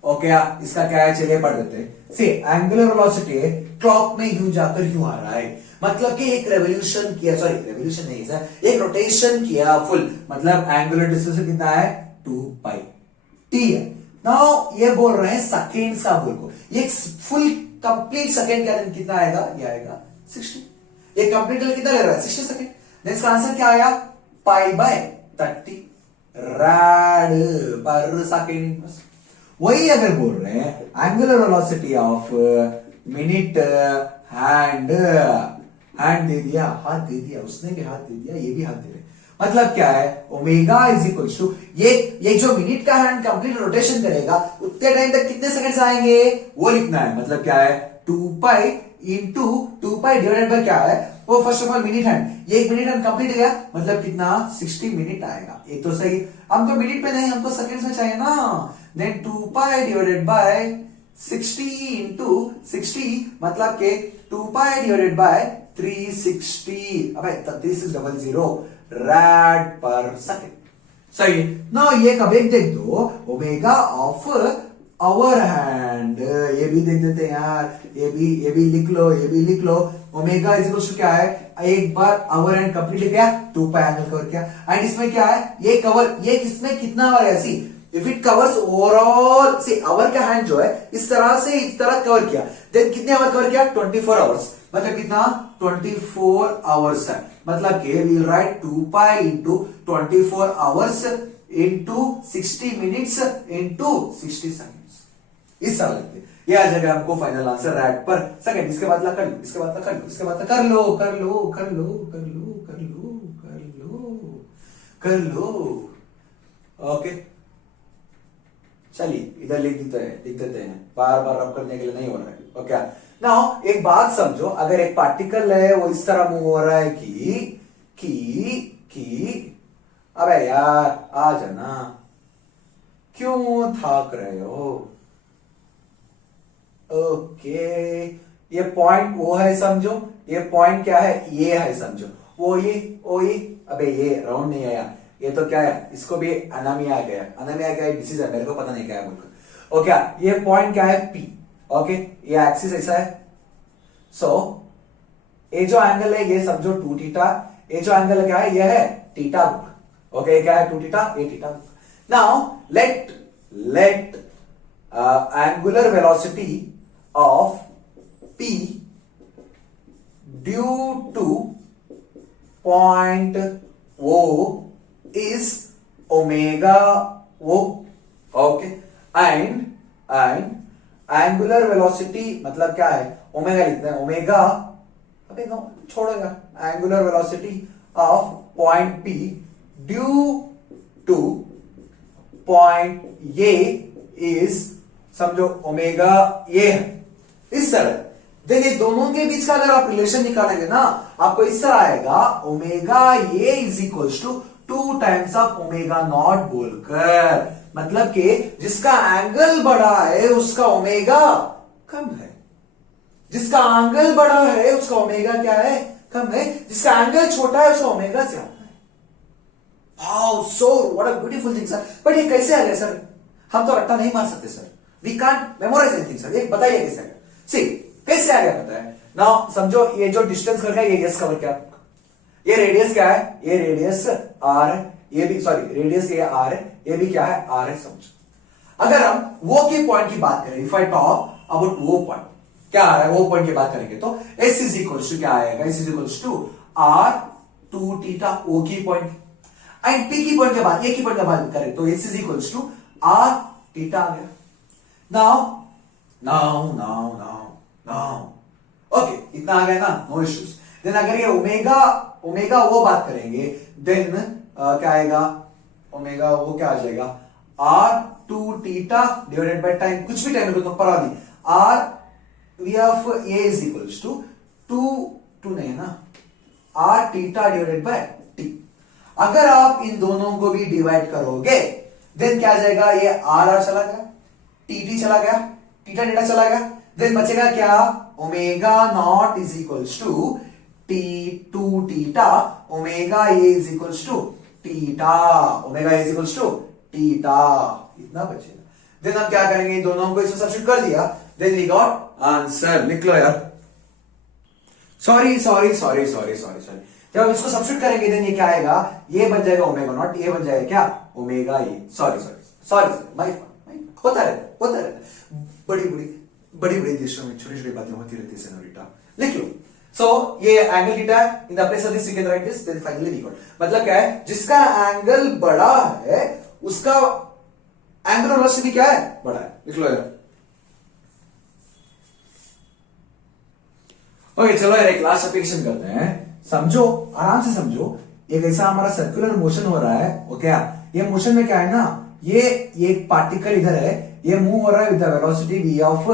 Okay, इसका क्या है, चलिए पढ़ देते हैं। सी एंगुलर वेलोसिटी है, क्लॉक में यूं जाकर यूं आ रहा है, मतलब कि एक रेवोल्यूशन किया, सॉरी रेवोल्यूशन नहीं सर, एक रोटेशन किया फुल, मतलब एंगुलर डिस्टेंस कितना है, 2 पाई टी है। नाउ ये बोल रहे हैं सेकेंड्स का बोल को, ये फुल कंप्लीट सेकेंड का कितना आएगा, ये आएगा 60। ये कंप्लीट कितना ले रहा है, 60 सेकेंड। देन इसका आंसर क्या आया, pi by 30 rad per second. वही अगर बोल रहे हैं angular velocity of minute hand, hand दे दिया, हाथ दे दिया, उसने भी हाथ दे दिया, ये भी हाथ दे रहे, मतलब क्या है, ओमेगा इज इक्वल टू ये जो मिनट का हैंड कंप्लीट रोटेशन करेगा उतने टाइम तक कितने सेकंड्स आएंगे वो लिखना है। मतलब क्या है, 2 pi into 2 pi divided by क्या है, वो first of all minute hand, ये एक मिनट हैंड कंप्लीट गया, मतलब कितना, 60 मिनट आएगा। ये तो सही, हम तो मिनट पे नहीं, हमको सेकंड्स में चाहिए ना। Then 2 pi divided by 60 into 60, मतलब के 2 पाई डिवाइडेड बाय 360, अबे 3600 रैड पर सेकेंड। सही ना, ये कब एक देख दो, ओमेगा ऑफ आवर हैंड, ये भी देख देते हैं यार, ये भी लिख लो, ये भी लिख लो। ओमेगा इज इक्वल टू क्या है, एक बार आवर हैंड कंप्लीट किया, 2 पाई एंगल कवर किया, एंड इसमें क्या है, ये कवर, ये इसमें कितना बार है, see if it covers overall, see hour का हैंड जो है इस तरह से इस तरह कवर किया, देन कितने आवर कवर किया, 24 आवर्स, मतलब कितना, 24 आवर्स है। मतलब के we will write 2 pi into 24 hours into 60 minutes into 60 seconds, इस तरह लिखते हैं। ये आ जाएगा हमको final answer rad per second. इसके बाद कर लो, इसके बाद कर लो, इसके बाद कर लो, कर लो, कर लो, कर लो, कर लो, कर लो, कर लो। ओके चलिए इधर लिख देते हैं, बार बार रब करने के लिए नहीं हो रहा है। ओके नाउ एक बात समझो, अगर एक पार्टिकल है वो इस तरह मूव हो रहा है कि अबे यार आ जाना, क्यों थाक रहे हो। ओके ये पॉइंट वो है समझो, ये पॉइंट क्या है, ये है समझो, वो ये अबे ये राउंड नहीं आया, ये तो क्या है, इसको भी अनामिया गया, अनामिया क्या है, डिसीज है, मेरे को पता नहीं क्या है बोलकर। ओके ये पॉइंट क्या है, पी। ओके ये एक्सिस ऐसा है, सो ये जो एंगल है ये समझो 2 थीटा, ये जो एंगल क्या है ये है थीटा। ओके क्या है 2 थीटा, ये theta. Now let angular velocity of P due to point O is omega O, okay, and angular velocity मतलब क्या है, ओमेगा लिखते हैं, ओमेगा, अबे नो छोड़ो यार, angular velocity of point P due to point A is समझो omega ये है, इस तरह। देखिए दोनों के बीच का अगर आप रिलेशन निकालेंगे ना, आपको इस तरह आएगा, ओमेगा ये is equal to 2 times of omega naught बोलकर, मतलब कि जिसका एंगल बड़ा है उसका ओमेगा कम है, जिसका एंगल बड़ा है उसका ओमेगा क्या है, कम है, जिसका एंगल छोटा है उसका ओमेगा ज्यादा है। Wow so what a beautiful thing sir. But ये कैसे आ गया सर, हम तो रट्टा नहीं मार सकते sir, we can't memorise anything sir, ये बताइए कैसे आएगा। सी कैसे आ गया पता है ना, समझो ये जो डिस्टेंस कर रहा है ये यस कवर किया, ये रेडियस क्या है, ये रेडियस आर है, ये भी सॉरी रेडियस ये आर है, ये भी क्या है आर है समझो। अगर हम वो के पॉइंट की बात करें, इफ आई टॉक अबाउट वो पॉइंट, क्या आ रहा है वो पॉइंट की बात करेंगे तो एस इज इक्वल टू क्या आएगा, S is equal to R 2 theta O की पॉइंट, एंड पी की पॉइंट के बाद ए की पॉइंट की बात करें तो S is equal to R theta आ गया। Now now now now now. Okay, इतना आ गया ना, नो इश्यूज। देन अगर ये ओमेगा ओमेगा वो बात करेंगे, देन क्या आएगा, ओमेगा वो क्या आ जाएगा, r two theta divided by time, कुछ भी टाइम तो पढ़ा नहीं, r v of a is equals to two नहीं है ना, r theta divided by t. अगर आप इन दोनों को भी डिवाइड करोगे देन क्या आ जाएगा, ये आर चला गया, टी चला गया, टीटा टीटा चला गया, देन बचेगा क्या, omega naught is equals to t two theta, omega a is equals to theta, omega a is equals to theta, इतना बचेगा। देन हम क्या करेंगे, इन दोनों को इसमें सब्स्टिट्यूट कर दिया, देन वी गॉट आंसर। लिख लो यार, sorry sorry sorry sorry sorry sorry, जब हम इसको सब्स्टिट्यूट करेंगे देन ये क्या आएगा, ये बन जाएगा ओमेगा नॉट, ये बन जाएगा क्या, omega A, sorry sorry sorry my होता रहता, बड़ी बड़ी देशों में छोटी छोटी बातें होती रहती है सेनोरिटा। लिख लो, सो ये angle theta in the place of this we can write this, then finally we got, मतलब क्या है, जिसका एंगल बड़ा है उसका एंगुलर वेलोसिटी क्या है, बड़ा है। लिख लो यार। ओके चलो यार, एक लास्ट एप्लीकेशन करते हैं, समझो, आराम से समझो। एक ऐसा हमारा सर्कुलर मोशन हो रहा है, ओके, ये मोशन में क्या है ना, ये एक पार्टिकल इधर है, ये मूव हो रहा है with the velocity v of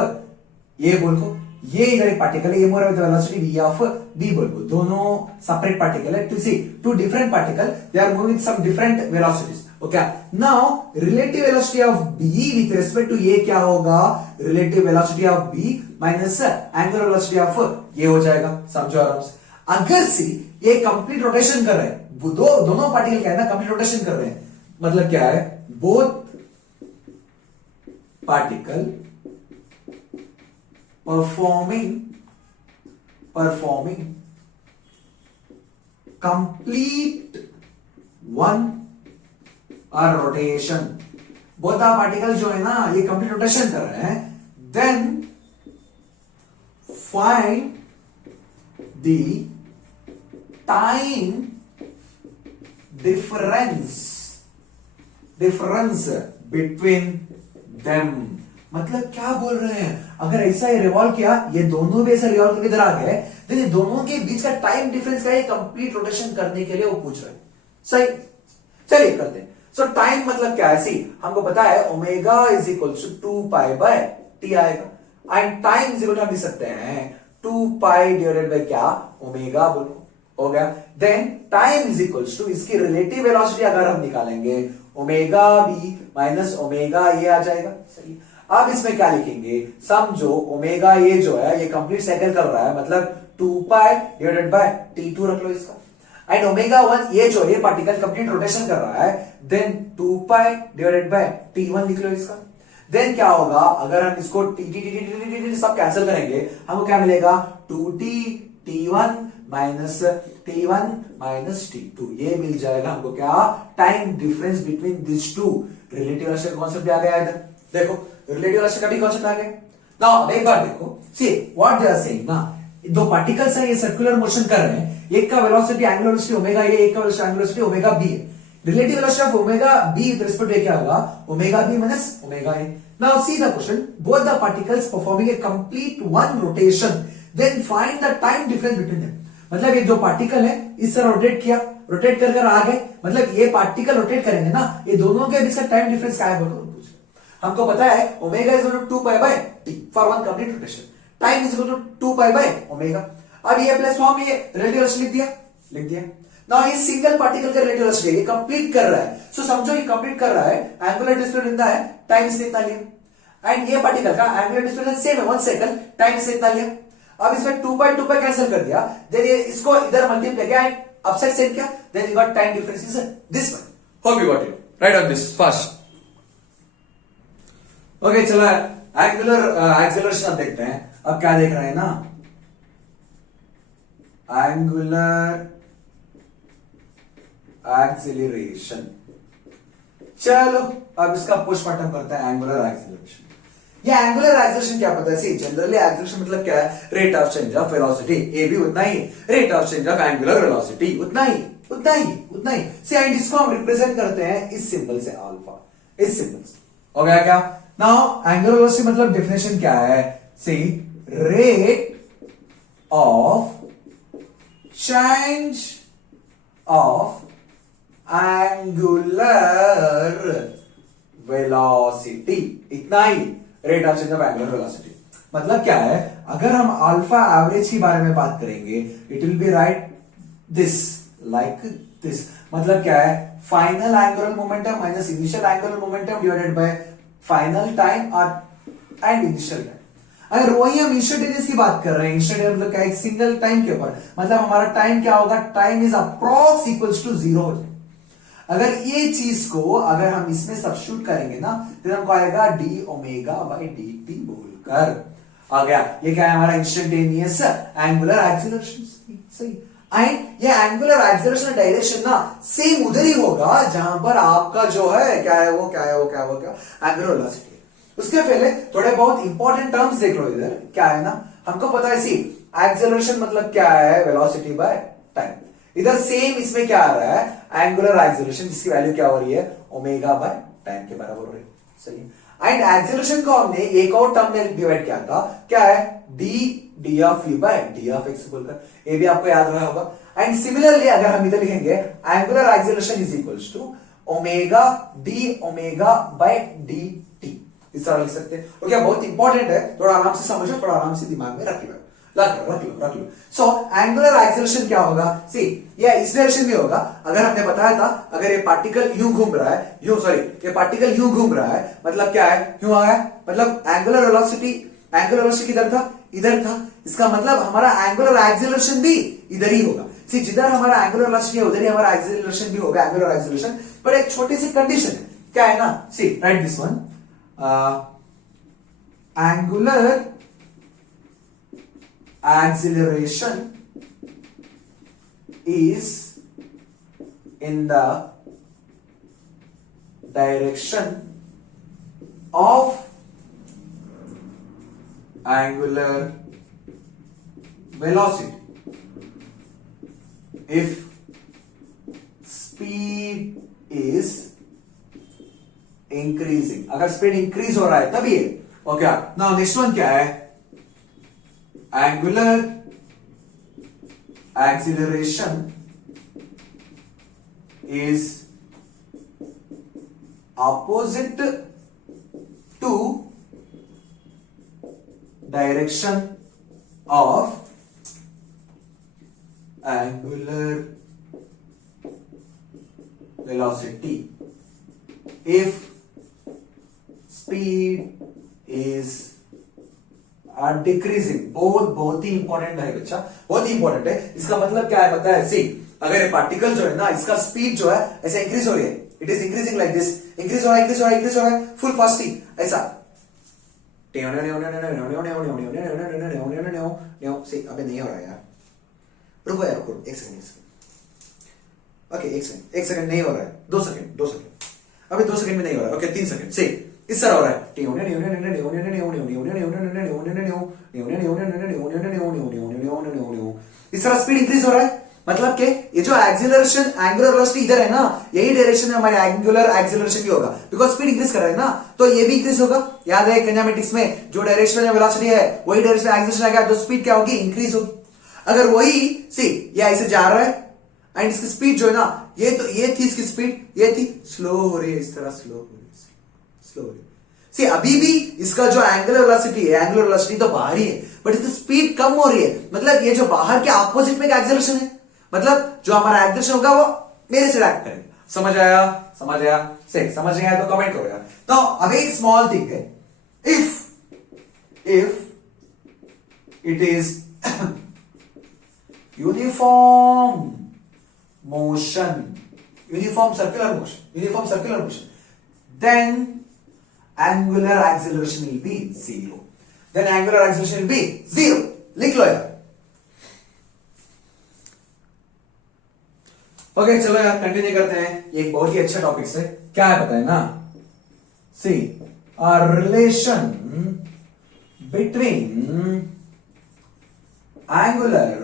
A ball को, ये इधर एक पार्टिकल है, ये मूव हो रहा है with the velocity v of b ball को, दोनों सेपरेट पार्टिकल है, two see two different particle, they are moving some different velocities, okay. Now relative velocity of b with respect to A क्या होगा, relative velocity of b minus angular velocity of ये हो जाएगा, समझो आराम से। अगर सी ये कंप्लीट रोटेशन कर रहे हैं, दोनों पार्टिकल क्या है ना, कंप्लीट रोटेशन कर रहे हैं, मतलब क्या है, both particle performing complete one और रोटेशन, बोथ आर पार्टिकल जो है ना ये कंप्लीट रोटेशन कर रहे हैं, then find the time difference between them. मतलब क्या बोल रहे हैं, अगर ऐसा ये रिवॉल्व किया, ये दोनों भी ऐसा रिवॉल्व करके इधर आ गए, तो ये दोनों के बीच का टाइम डिफरेंस क्या है, कंप्लीट रोटेशन करने के लिए वो पूछ रहे हैं, सही। चलिए करते हैं। सो टाइम मतलब क्या है, सी हमको पता है omega is equal to 2 pi by T आएगा, एंड टाइम इज इक्वल हम लिख सकते हैं 2 पाई डिवाइडेड बाय क्या, ओमेगा बोलो, हो गया। Then time is equal to इसकी रिलेटिव वेलोसिटी अगर हम निकालेंगे, omega B minus omega A आ जाएगा, सही। अब इसमें क्या लिखेंगे, समझो ओमेगा ए जो है ये कंप्लीट साइकिल कर रहा है, मतलब 2 पाई डिवाइडेड बाय t2 रख लो इसका, एंड ओमेगा 1 ये जो है पार्टिकल कंप्लीट रोटेशन कर रहा है, then 2 pi divided bye t1 लिख लो इसका। देन क्या होगा, अगर हम इसको टी सब कैंसिल करेंगे, हमको क्या मिलेगा, 2t t1 minus t1 minus t2, ये मिल जाएगा हमको क्या, time difference between this two. Relative velocity का कॉन्सेप्ट भी आ गया इधर, देखो रिलेटिव वेलोसिटी का भी कॉन्सेप्ट आ गया। नाउ एक बार देखो, see what they are saying ना, दो पार्टिकल्स है, ये सर्कुलर मोशन कर रहे हैं, एक का velocity angular velocity omega A, एक का velocity angular velocity omega B है। Relative velocity of omega B with respect to क्या होगा, omega B minus omega A. Now see the question, both the particles performing a complete one rotation, then find the time difference between them. मतलब ये जो particle है इस तरह rotate किया, rotate कर कर आ गए, मतलब ये पार्टिकल रोटेट करेंगे ना, ये दोनों के बीच का टाइम डिफरेंस क्या है बोलो, हमको पता है omega is equal to 2 pi by t for one complete rotation, time is equal to 2 pi by omega. अब ये प्लस फॉर्म ये रिलेटिव वेलोसिटी लिख दिया। नाउ ये सिंगल पार्टिकल का रिलेटिव वेलोसिटी ये कंप्लीट कर रहा है, सो समझो ये कंप्लीट कर रहा है, एंगुलर डिस्प्लेसमेंट इतना है, टाइम इसने इतना लिया, एंड ये पार्टिकल का एंगुलर डिस्प्लेसमेंट सेम है 1 सेकंड, टाइम इसने इतना लिया। अब इसमें 2 पाई कैंसिल कर दिया, देन ये इसको इधर मल्टीप्लाई किया एंड अपसाइड सेम किया, then you got time difference is this one. Hope you got it, right on this fast. Okay चलो एंगुलर एक्सेलरेशन अब देखते हैं। अब क्या देख रहे हैं ना, एंगुलर एक्सेलरेशन। चलो अब इसका पोस्टमार्टम करते हैं, एंगुलर एक्सेलरेशन। ये एंगुलर एक्सेलरेशन क्या पता है, सी जनरली एक्सेलरेशन मतलब क्या है, rate of change of velocity, ए भी उतना ही, rate of change of angular velocity उतना ही। सी एंड इसको हम रिप्रेजेंट करते हैं इस सिंबल से, अल्फा, इस सिंबल से। हो गया क्या, नाउ एंगुलर वेलोसिटी मतलब डेफिनेशन क्या है? See, rate of change of angular velocity, इतना ही, rate of change of angular velocity. मतलब क्या है? अगर हम अल्फा एवरेज के बारे में बात करेंगे, it will be right this, like this. मतलब क्या है? Final angular momentum minus initial angular momentum divided by final time और एंड इनिशियल टाइम। अगर वही हम इंस्टेंटेनियस की बात कर रहे हैं, इंस्टेंटेनियस मतलब क्या? एक सिंगल टाइम के ऊपर, मतलब हमारा टाइम क्या होगा? Time is approx equals to 0 हो जाए। अगर ये चीज को अगर हम इसमें सब्स्टिट्यूट करेंगे ना, फिर हमको आएगा D omega by D T बोलकर आ गया। ये क्या है? हमारा इंस्टेंटेनियस एंगुलर एक्सीलरेशन। सही। एंड ये एंगुलर एक्सीलरेशन डायरेक्शन ना सेम उधर ही होगा जहां पर आपका जो है क्या है वो, क्या है वो, क्या है वो, क्या एंगुलर वेलोसिटी। उसके पहले थोड़े बहुत इंपॉर्टेंट टर्म्स देख लो इधर। क्या है ना, हमको पता है सी, एक्सीलरेशन मतलब क्या है? Velocity by time. इधर सेम इसमें क्या आ रहा है? एंगुलर एक्सीलरेशन, जिसकी वैल्यू क्या हो रही है? ओमेगा बाय टाइम के बराबर हो रही है। सही। एंड एक्सीलरेशन को हमने एक और टर्म में डिवाइड किया था, क्या है? D of u by d of x बोलकर। ये भी आपको याद रहा होगा। एंड सिमिलरली अगर हम इधर लिखेंगे, angular acceleration is equals to omega d omega by d t, इस तरह लिख सकते हैं। ओके, बहुत इंपॉर्टेंट है, थोड़ा आराम से समझो, थोड़ा आराम से दिमाग में रख लो। सो एंगुलर एक्सीलरेशन क्या होगा? सी, ये इस डायरेक्शन में होगा। अगर हमने बताया था, अगर ये पार्टिकल यूं घूम रहा है, ये पार्टिकल यूं घूम रहा है, मतलब क्या है? यूं आ है, मतलब एंगुलर वेलोसिटी किधर था? इधर था। इसका मतलब हमारा एंगुलर एक्सीलरेशन भी इधर ही होगा। सी, जिधर हमारा एंगुलर वेलोसिटी है उधर ही हमारा एक्सीलरेशन भी होगा, एंगुलर एक्सीलरेशन। पर एक छोटी सी कंडीशन है, क्या है ना? See, right this one, angular acceleration is in the direction of angular velocity. If speed is increasing, अगर स्पीड इंक्रीज हो रहा है तभी है। ओके, नाउ नेक्स्ट वन क्या है? Angular acceleration is opposite to direction of angular velocity. If speed is decreasing, बहुत ही इंपॉर्टेंट है बच्चा, बहुत ही इंपॉर्टेंट है। इसका मतलब क्या है पता है? सी, अगर ये पार्टिकल जो है ना, इसका स्पीड जो है ऐसे इंक्रीज हो रही है, it is increasing like this, increase हो रहा है फुल फास्टिंग ऐसा। अबे नहीं हो रहा यार, रुको यार, रुको एक सेकंड। ओके, एक सेकंड नहीं हो रहा है, 2 सेकंड, अबे 2 सेकंड में नहीं हो रहा है। ओके, 3 सेकंड से इस तरह हो रहा है। इस तरह स्पीड इंक्रीज हो रहा है। मतलब कि ये जो एक्सीलरेशन, एंगुलर वेलोसिटी इधर है ना, यही डायरेक्शन में हमारे एंगुलर एक्सीलरेशन भी होगा, बिकॉज स्पीड इंक्रीज कर रहा है ना, तो ये भी इंक्रीज होगा। याद है किनेमेटिक्स में जो डायरेक्शन में वेलोसिटी है वही डायरेक्शन में एक्सीलरेशन आएगा, तो स्पीड क्या होगी? इंक्रीज होगी। अगर वही सी, ये ऐसे जा रहा है एंड इसकी स्पीड जो है ना, ये तो ये थी इसकी स्पीड, ये थी स्लो हो रही है, इस तरह स्लो हो रही है। सी, अभी भी इसका जो एंगुलर वेलोसिटी है, एंगुलर वेलोसिटी तो बाहर ही है, बट इसकी स्पीड कम हो रही है। मतलब ये जो बाहर के ऑपोजिट में एक्सीलरेशन है, मतलब जो हमारा एक्सीलरेशन होगा वो मेरे से एक्ट करेगा। समझ आया? सही, समझ नहीं आया तो कमेंट करो यार। तो अब एक स्मॉल थिंग है, if it is uniform circular motion, then angular acceleration will be 0. लिख लो यार। ओके, चलो यार कंटिन्यू करते हैं। ये एक बहुत ही अच्छा टॉपिक है। क्या है पता है ना? सी, रिलेशन बिटवीन एंगुलर,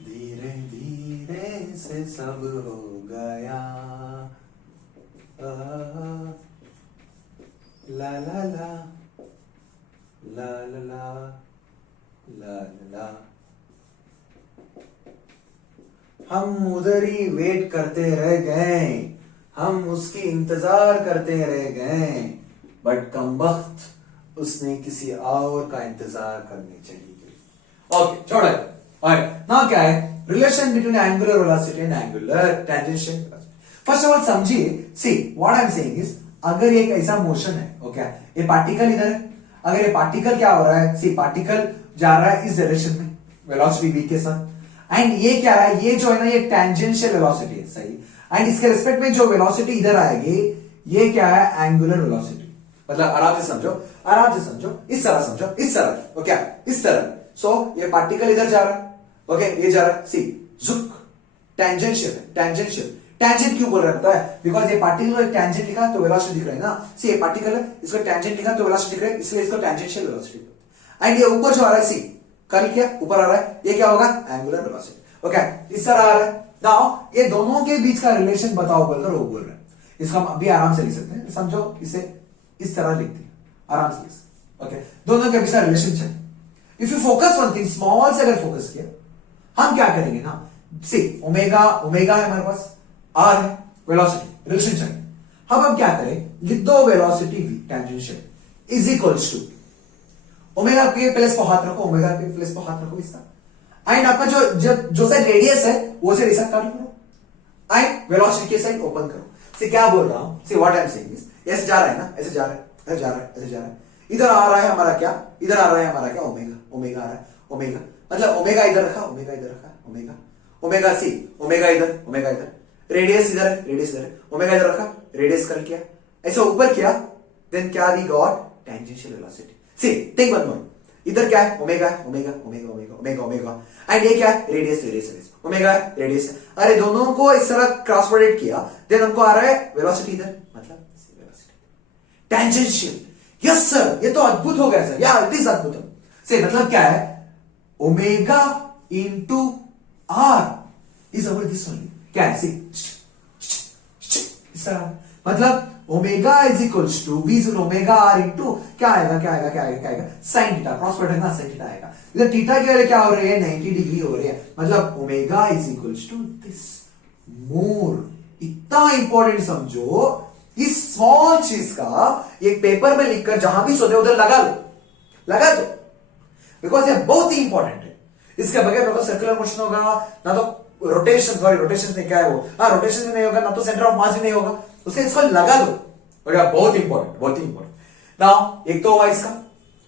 धीरे धीरे से सब हो गया, ला ला ला ला ला ला ला ला। हम उधर ही वेट करते रह गए, हम उसकी इंतजार करते रह गए, बट कमबख्त उसने किसी और का इंतजार करने चली गई। ओके छोड़ो। ऑलराइट नाउ क्या है relation between angular velocity and angular tangential velocity. First of all समझिए, see what I am saying is, अगर एक ऐसा मोशन है, ओके, ये पार्टिकल इधर है, अगर ये पार्टिकल क्या हो रहा है, सी पार्टिकल जा रहा है इस डायरेक्शन में वेलोसिटी v के साथ, एंड ये क्या है, ये जो है ना ये टेंजेंशियल वेलोसिटी है, सही, एंड इसके रिस्पेक्ट में जो वेलोसिटी इधर आएगी ये क्या है, एंगुलर वेलोसिटी। मतलब आराम से समझो, आराम से समझो, इस तरह समझो, इस तरह, ओके, इस तरह। सो ये पार्टिकल इधर जा रहा है, ओके, ये जा रहा है, सी जुक टेंजेंशियल है, टेंजेंशियल। टेंजेंट क्यों बोल रहा है पता है, बिकॉज ये पार्टिकल को टेंजेंट लिखा तो वेलोसिटी दिख रहा है ना, सी ये पार्टिकल है, इसको टेंजेंट लिखा तो वेलोसिटी दिख रहा है, इसलिए इसको टेंजेंशियल वेलोसिटी। एंड ये ऊपर जो आ रहा है, सी कर्ल किया ऊपर आ रहा है, ये क्या होगा, एंगुलर वेलोसिटी। ओके, इस तरह आ रहा है। नाउ ये दोनों के बीच का रिलेशन बताओ बोलकर वो बोल रहा है, इसको हम अभी आराम से लिख सकते हैं, समझो, इसे इस तरह लिखते हैं, आराम से लिख सकते हैं। ओके, दोनों के बीच का रिलेशन चाहिए। If you focus one thing, small से अगर फोकस किया, हम क्या करेंगे ना, सी ओमेगा, ओमेगा है हमारे पास, आर है, वेलोसिटी रिलेशन चाहिए। हम क्या करें, लिख दो velocity v tangential is equals to omega के प्लस को हाथ रखो, ओमेगा के प्लस को हाथ रखो इस तरह, एंड आपका जो साइड रेडियस है वो साइड ऐसा काट करो, एंड वेलोसिटी के साइड ओपन करो। सी क्या बोल रहा हूं, सी what I am saying is, ऐसे जा रहा है ना, ऐसे जा रहा है, ऐसे जा रहा है, ऐसे जा रहा है, इधर आ रहा है हमारा क्या, इधर आ रहा है हमारा क्या, ओमेगा, ओमेगा आ रहा है, ओमेगा, मतलब ओमेगा इधर रखा, ओमेगा इधर रखा, ओमेगा, ओमेगा सी, ओमेगा इधर, ओमेगा इधर, रेडियस इधर है, रेडियस इधर है, ओमेगा इधर रखा, रेडियस कर किया, ऐसे ऊपर किया, देन क्या we got, tangential velocity. See think one more, इधर क्या है, omega, omega, omega, omega, omega, omega, and ये क्या है, radius, radius, radius, omega radius है। अरे दोनों को इस तरह क्रॉस प्रोडक्ट किया, देन हमको आ रहा है वेलोसिटी इधर, मतलब वेलोसिटी टेंजेंशियल। यस सर, ये तो अद्भुत हो गया सर, या इट इज अद्भुत। से मतलब क्या है, omega into r is over this only, क्या है, सी इस तरह, मतलब omega is equals to v is omega r into क्या आएगा, क्या आएगा, क्या आएगा, क्या आएगा, साइन थीटा, क्रॉस प्रोडक्ट ना, साइन थीटा आएगा। इधर थीटा के लिए क्या हो रही है, 90 डिग्री हो रही है, मतलब omega is equals to this more. इतना इंपॉर्टेंट समझो, इस स्मॉल चीज का एक पेपर में लिखकर जहां भी सोचे उधर लगा लो, लगा दो, बिकॉज ये बहुत ही इंपॉर्टेंट है। इसके बगैर ना तो सर्कुलर मोशन होगा, ना तो रोटेशन, सॉरी रोटेशन नहीं, क्या है वो, हाँ रोटेशन नहीं होगा, ना तो सेंटर ऑफ मास भी नहीं होगा, उसके इसको लगा दो, बहुत इंपॉर्टेंट, बहुत ही इंपॉर्टेंट। नाउ एक तो हुआ इसका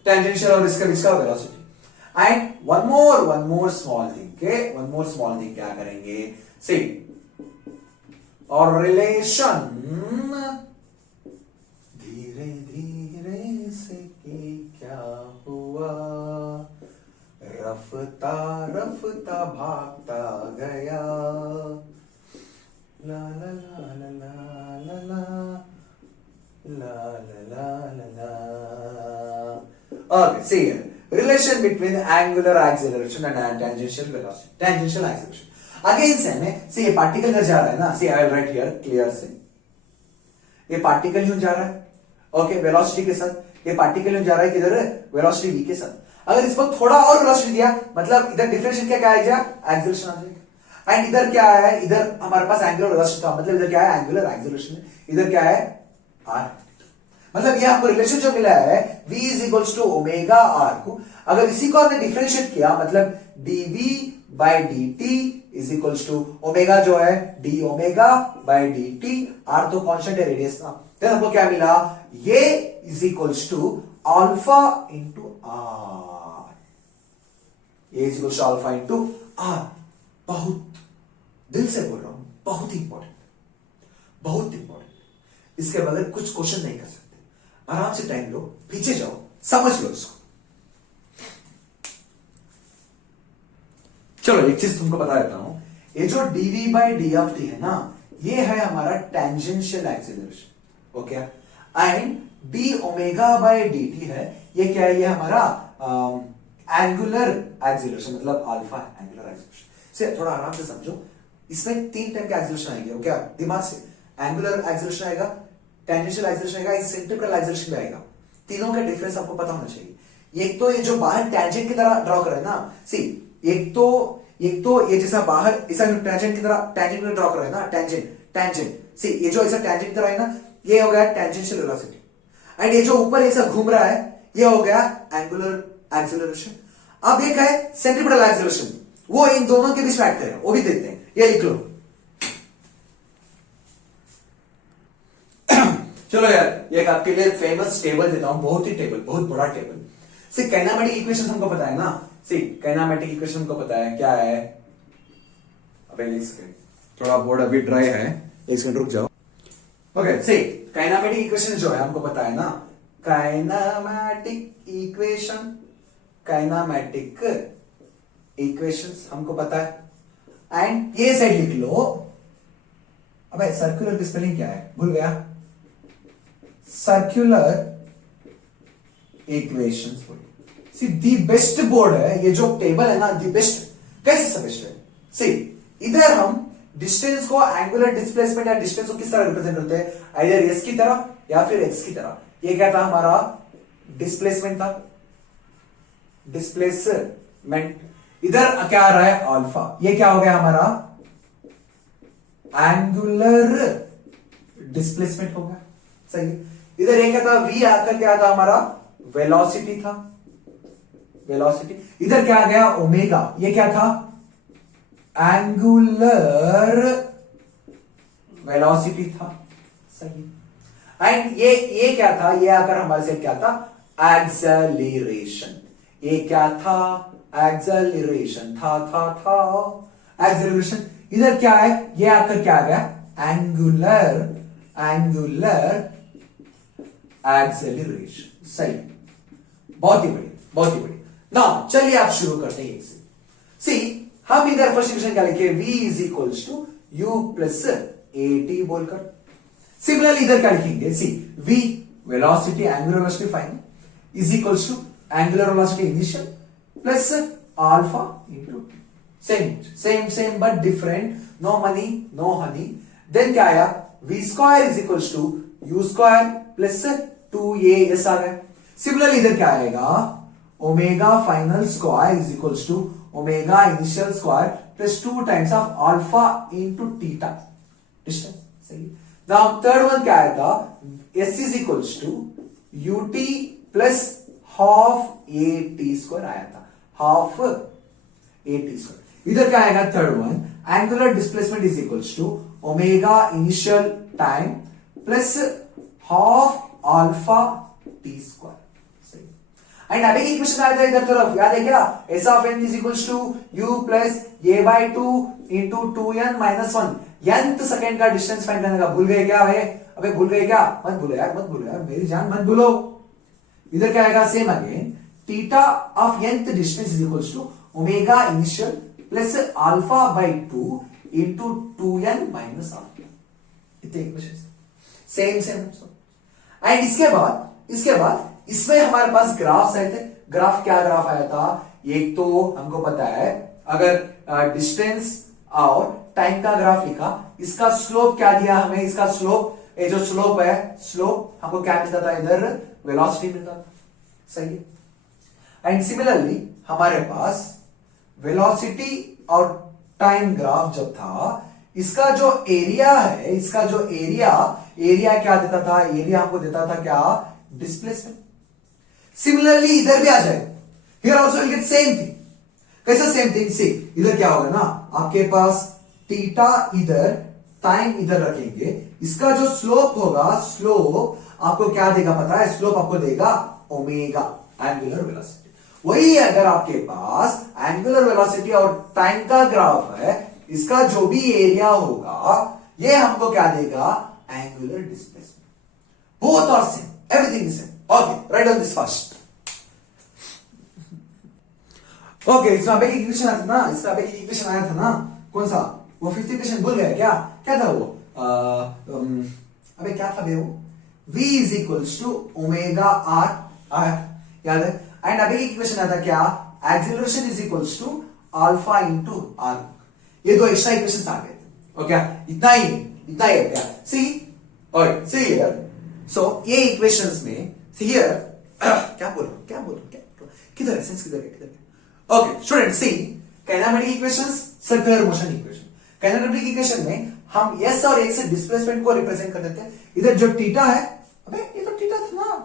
टेंजेंशियल और इसके बीच का velocity, and one more small thing के, वन मोर स्मॉल थिंग क्या करेंगे, सी और रिलेशन धीरे धीरे से कि क्या हुआ, रफ्ता रफ्ता भागता गया, ला ला ला ला ला ला ला ला ला ला। Okay, see here. Relation between angular acceleration and tangential velocity. Tangential acceleration. Again same है, see ये पार्टिकल इधर जा रहा है ना, see I will write here clear से, ये पार्टिकल यूं जा रहा है, ओके, वेलोसिटी के साथ, ये पार्टिकल यूं जा रहा है किधर, वेलोसिटी v के साथ। अगर इसको थोड़ा और वेलोसिटी दिया, मतलब इधर डिफरेंशियल क्या आएगा, एक्सेलरेशन आ जाएगा, एंड इधर क्या है, इधर हमारे पास एंगुलर वेलोसिटी था, मतलब इधर क्या है, एंगुलर एक्सेलरेशन, इधर क्या है, r। मतलब ये आपको रिलेशन जो मिला है v is equals to omega R को, अगर इसी को आपने डिफरेंशिएट किया, मतलब dv by dt is equals to omega जो है d omega by dt, r तो कांस्टेंट है, रेडियस ना, देन हमको क्या मिला, ये is equals to alpha into are, ये is equals to alpha into R. बहुत दिल से बोल रहा हूं, बहुत इंपॉर्टेंट, बहुत इंपॉर्टेंट, इसके बगैर कुछ क्वेश्चन नहीं कर सकते। आराम से टाइम लो, पीछे जाओ, समझ लो इसको। चलो एक चीज तुमको बता देता हूं, ये जो dv by D of T है ना, ये है हमारा tangential acceleration, okay, and d omega by D T है, ये क्या है, ये हमारा एंगुलर एक्सेलरेशन, मतलब अल्फा एंगुलर एक्सेलरेशन। से थोड़ा आराम से समझो, इसमें 3 टाइप के एक्सेलरेशन आएंगे, ओके, दिमाग से। एंगुलर एक्सेलरेशन आएगा, टेंजेंशियल एक्सेलरेशन आएगा, इस सेंट्रीपिटल एक्सेलरेशन भी आएगा। तीनों का डिफरेंस आपको पता होना चाहिए। एक तो ये जो बाहर टेंजेंट की तरह ड्रॉ कर रहा है ना, सी एक तो ये जैसा बाहर ऐसा टेंजेंट की तरह ड्रॉ कर रहा है ना, टेंजेंट सी ये जो ऐसा टेंजेंट की तरह है ना, ये हो गया टेंजेंशियल वेलोसिटी। एंड ये जो ऊपर ऐसा घूम रहा है ये हो गया एंगुलर एक्सेलरेशन। अब एक है सेंट्रीपिटल एक्सेलरेशन, वो इन दोनों के बीच में एक्ट करें, वो भी देखते हैं। ये लिख लो। चलो यार, एक आपके लिए फेमस टेबल देता हूं, बहुत बड़ा टेबल। सी काइनेमेटिक इक्वेशन हमको पता है ना, सी काइनेमेटिक इक्वेशन हमको पता है क्या है। अबे लिख सके, थोड़ा बोर्ड अभी ड्राई है, एक सेकंड रुक जाओ। ओके, सी काइनेमेटिक इक्वेशन जो है हमको पता है ना, काइनेमेटिक इक्वेशंस हमको पता है। एंड ये साइड लिख लो। अबे सर्कुलर की स्पेलिंग क्या है, भूल गया। Circular equations. See the best board है ये जो टेबल है ना, दी बेस्ट। कैसे सब बेस्ट है? सी इधर हम डिस्टेंस को, एंगुलर डिस्प्लेसमेंट या डिस्टेंस को किस तरह रिप्रेजेंट करते हैं, आइदर एस की तरह या फिर एक्स की तरह। ये क्या था हमारा डिस्प्लेसमेंट था, डिस्प्लेसमेंट। इधर क्या आ रहा है अल्फा, ये क्या हो गया हमारा एंगुलर डिस्प्लेसमेंट हो गया। सही। इधर ये क्या था, वी आकर क्या था हमारा वेलोसिटी था, वेलोसिटी। इधर क्या आ गया ओमेगा, ये क्या था एंगुलर वेलोसिटी था। सही। एंड ये क्या था, ये आकर हमारे से क्या था एक्सेलरेशन। ये क्या था एक्सेलरेशन था एक्सेलरेशन। इधर क्या है, ये आकर क्या आ गया एंगुलर एक्सेलरेशन। सही, बहुत ही बढ़िया। ना चलिए आप शुरू करते हैं इससे। सी हम इधर फर्स्ट इक्वेशन क्या लिखे, v is equals to u plus a t बोलकर। सिमिलरली इधर क्या लिखेंगे, see v velocity, angular velocity find, is equals to angular velocity initial plus alpha into same but different, no money no honey. Then क्या आया, v square is equals to u square plus 2a आ गया। Similarly इधर क्या आएगा, omega final square is equals to omega initial square plus 2 times of alpha into theta distance. सही। Now third one क्या आएगा, s is equals to ut plus half a t square आया था, हाफ ए टी स्क्वायर। इधर क्या आएगा third one, angular displacement is equals to omega initial time plus half alpha t square. And अभी equation आया था इधर तरफ, याद है क्या, s of n is equals to u plus a by 2 into 2n minus 1। nth second का distance find करने का। भूल गए क्या भाई, अबे भूल गए क्या, मत भूलो यार मेरी जान मत भूलो। इधर क्या आएगा same again, theta of nth distance is equals to omega initial plus alpha by 2 into 2n minus alpha. इतने इक्वेशन सेम। एंड इसके बाद इसमें हमारे पास ग्राफ्स आए थे। क्या ग्राफ आया था, एक तो हमको पता है, अगर डिस्टेंस और टाइम का ग्राफ लिखा, इसका स्लोप क्या दिया हमें, इसका स्लोप, ये जो स्लोप है, स्लोप हमको क्या मिलता था, इधर वेलोसिटी मिलता था। सही है। एंड सिमिलरली हमारे पास वेलोसिटी और टाइम ग्राफ जब था, इसका जो एरिया है, एरिया क्या देता था, एरिया हमको देता था क्या डिस्प्लेसमेंट। सिमिलरली इधर भी आ जाए, here also will get same thing. कैसा सेम थिंग, सी इधर क्या होगा ना, आपके पास थीटा इधर, टाइम इधर रखेंगे, इसका जो स्लोप होगा, स्लोप आपको क्या देगा पता है, स्लोप आपको देगा ओमेगा एंगुलर वेलोसिटी। वही अगर आपके पास एंगुलर वेलोसिटी और टाइम का ग्राफ है, इसका जो भी एरिया होगा ये हमको क्या देगा angular displacement. Both are same, everything is same. Okay, right on this first. Okay, इसमें अबे की इक्वेशन आया था ना, कौन सा, वो फिफ्थ इक्वेशन भूल गया क्या था वो, अबे क्या था वो, v is equals to omega r, याद है। एंड अबे की इक्वेशन आया था क्या, acceleration is equals to alpha into are. ये दो एक्स्ट्रा इक्वेशन आ गए थे। ओके, इतना ही है क्या, सी हियर सो ये इक्वेशंस में हियर क्या बोल रहा हूं किधर है सेंस किधर है ओके स्टूडेंट सी kinematic equations circular motion equation kinematic equation में हम s और x से डिस्प्लेसमेंट को रिप्रेजेंट कर देते हैं इधर जो थीटा है अबे ये तो थीटा था ना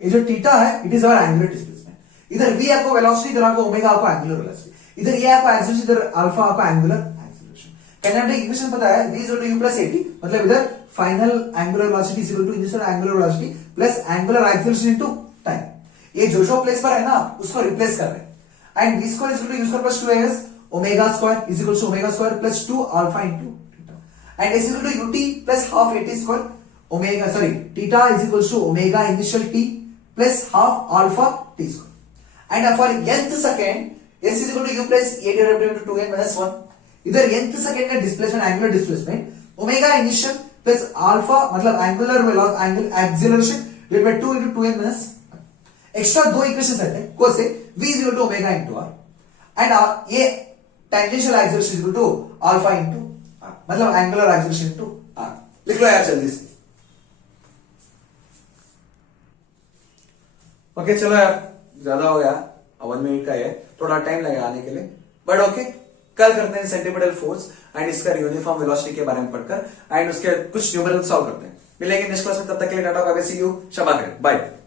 ये जो थीटा है it is our angular displacement इधर v आपको वेलोसिटी इधर आपको ओमेगा आपको एंगुलर वेलोसिटी इधर ये आपको एक्सेलरेशन इधर अल्फा आपको एंगुलर एक्सेलरेशन काइनेमेटिक इक्वेशन पता है v u plus at मतलब इधर final angular velocity is equal to initial angular velocity plus angular acceleration into time ये जो प्लेस पर है ना उसको रिप्लेस कर रहे हैं and v square is equal to u square plus 2as omega square is equal to omega square plus 2 alpha into theta and s is equal to ut plus half at square omega theta is equal to omega initial t plus half alpha t square and for nth second s is equal to u plus a divided by 2n minus 1 इधर nth second का displacement angular displacement omega initial plus alpha मतलब angular velocity acceleration divided by 2 into 2n minus extra दो equations आते हैं कौन से v is equal to omega into r and ये tangential acceleration is equal to alpha into r मतलब angular acceleration into r लिख लो यार जल्दी से ओके चलो यार ज्यादा हो गया 1 मिनट का है थोड़ा टाइम लगेगा आने के लिए बट ओके कल करते हैं सेंटीमीटर फोर्स एंड इसका यूनिफॉर्म वेलोसिटी के बारे में पढ़कर एंड उसके कुछ न्यूमेरिकल सॉल्व करते हैं मिलेंगे नेक्स्ट क्लास में तब तक के लिए tata bye C you Shaba खैर बाय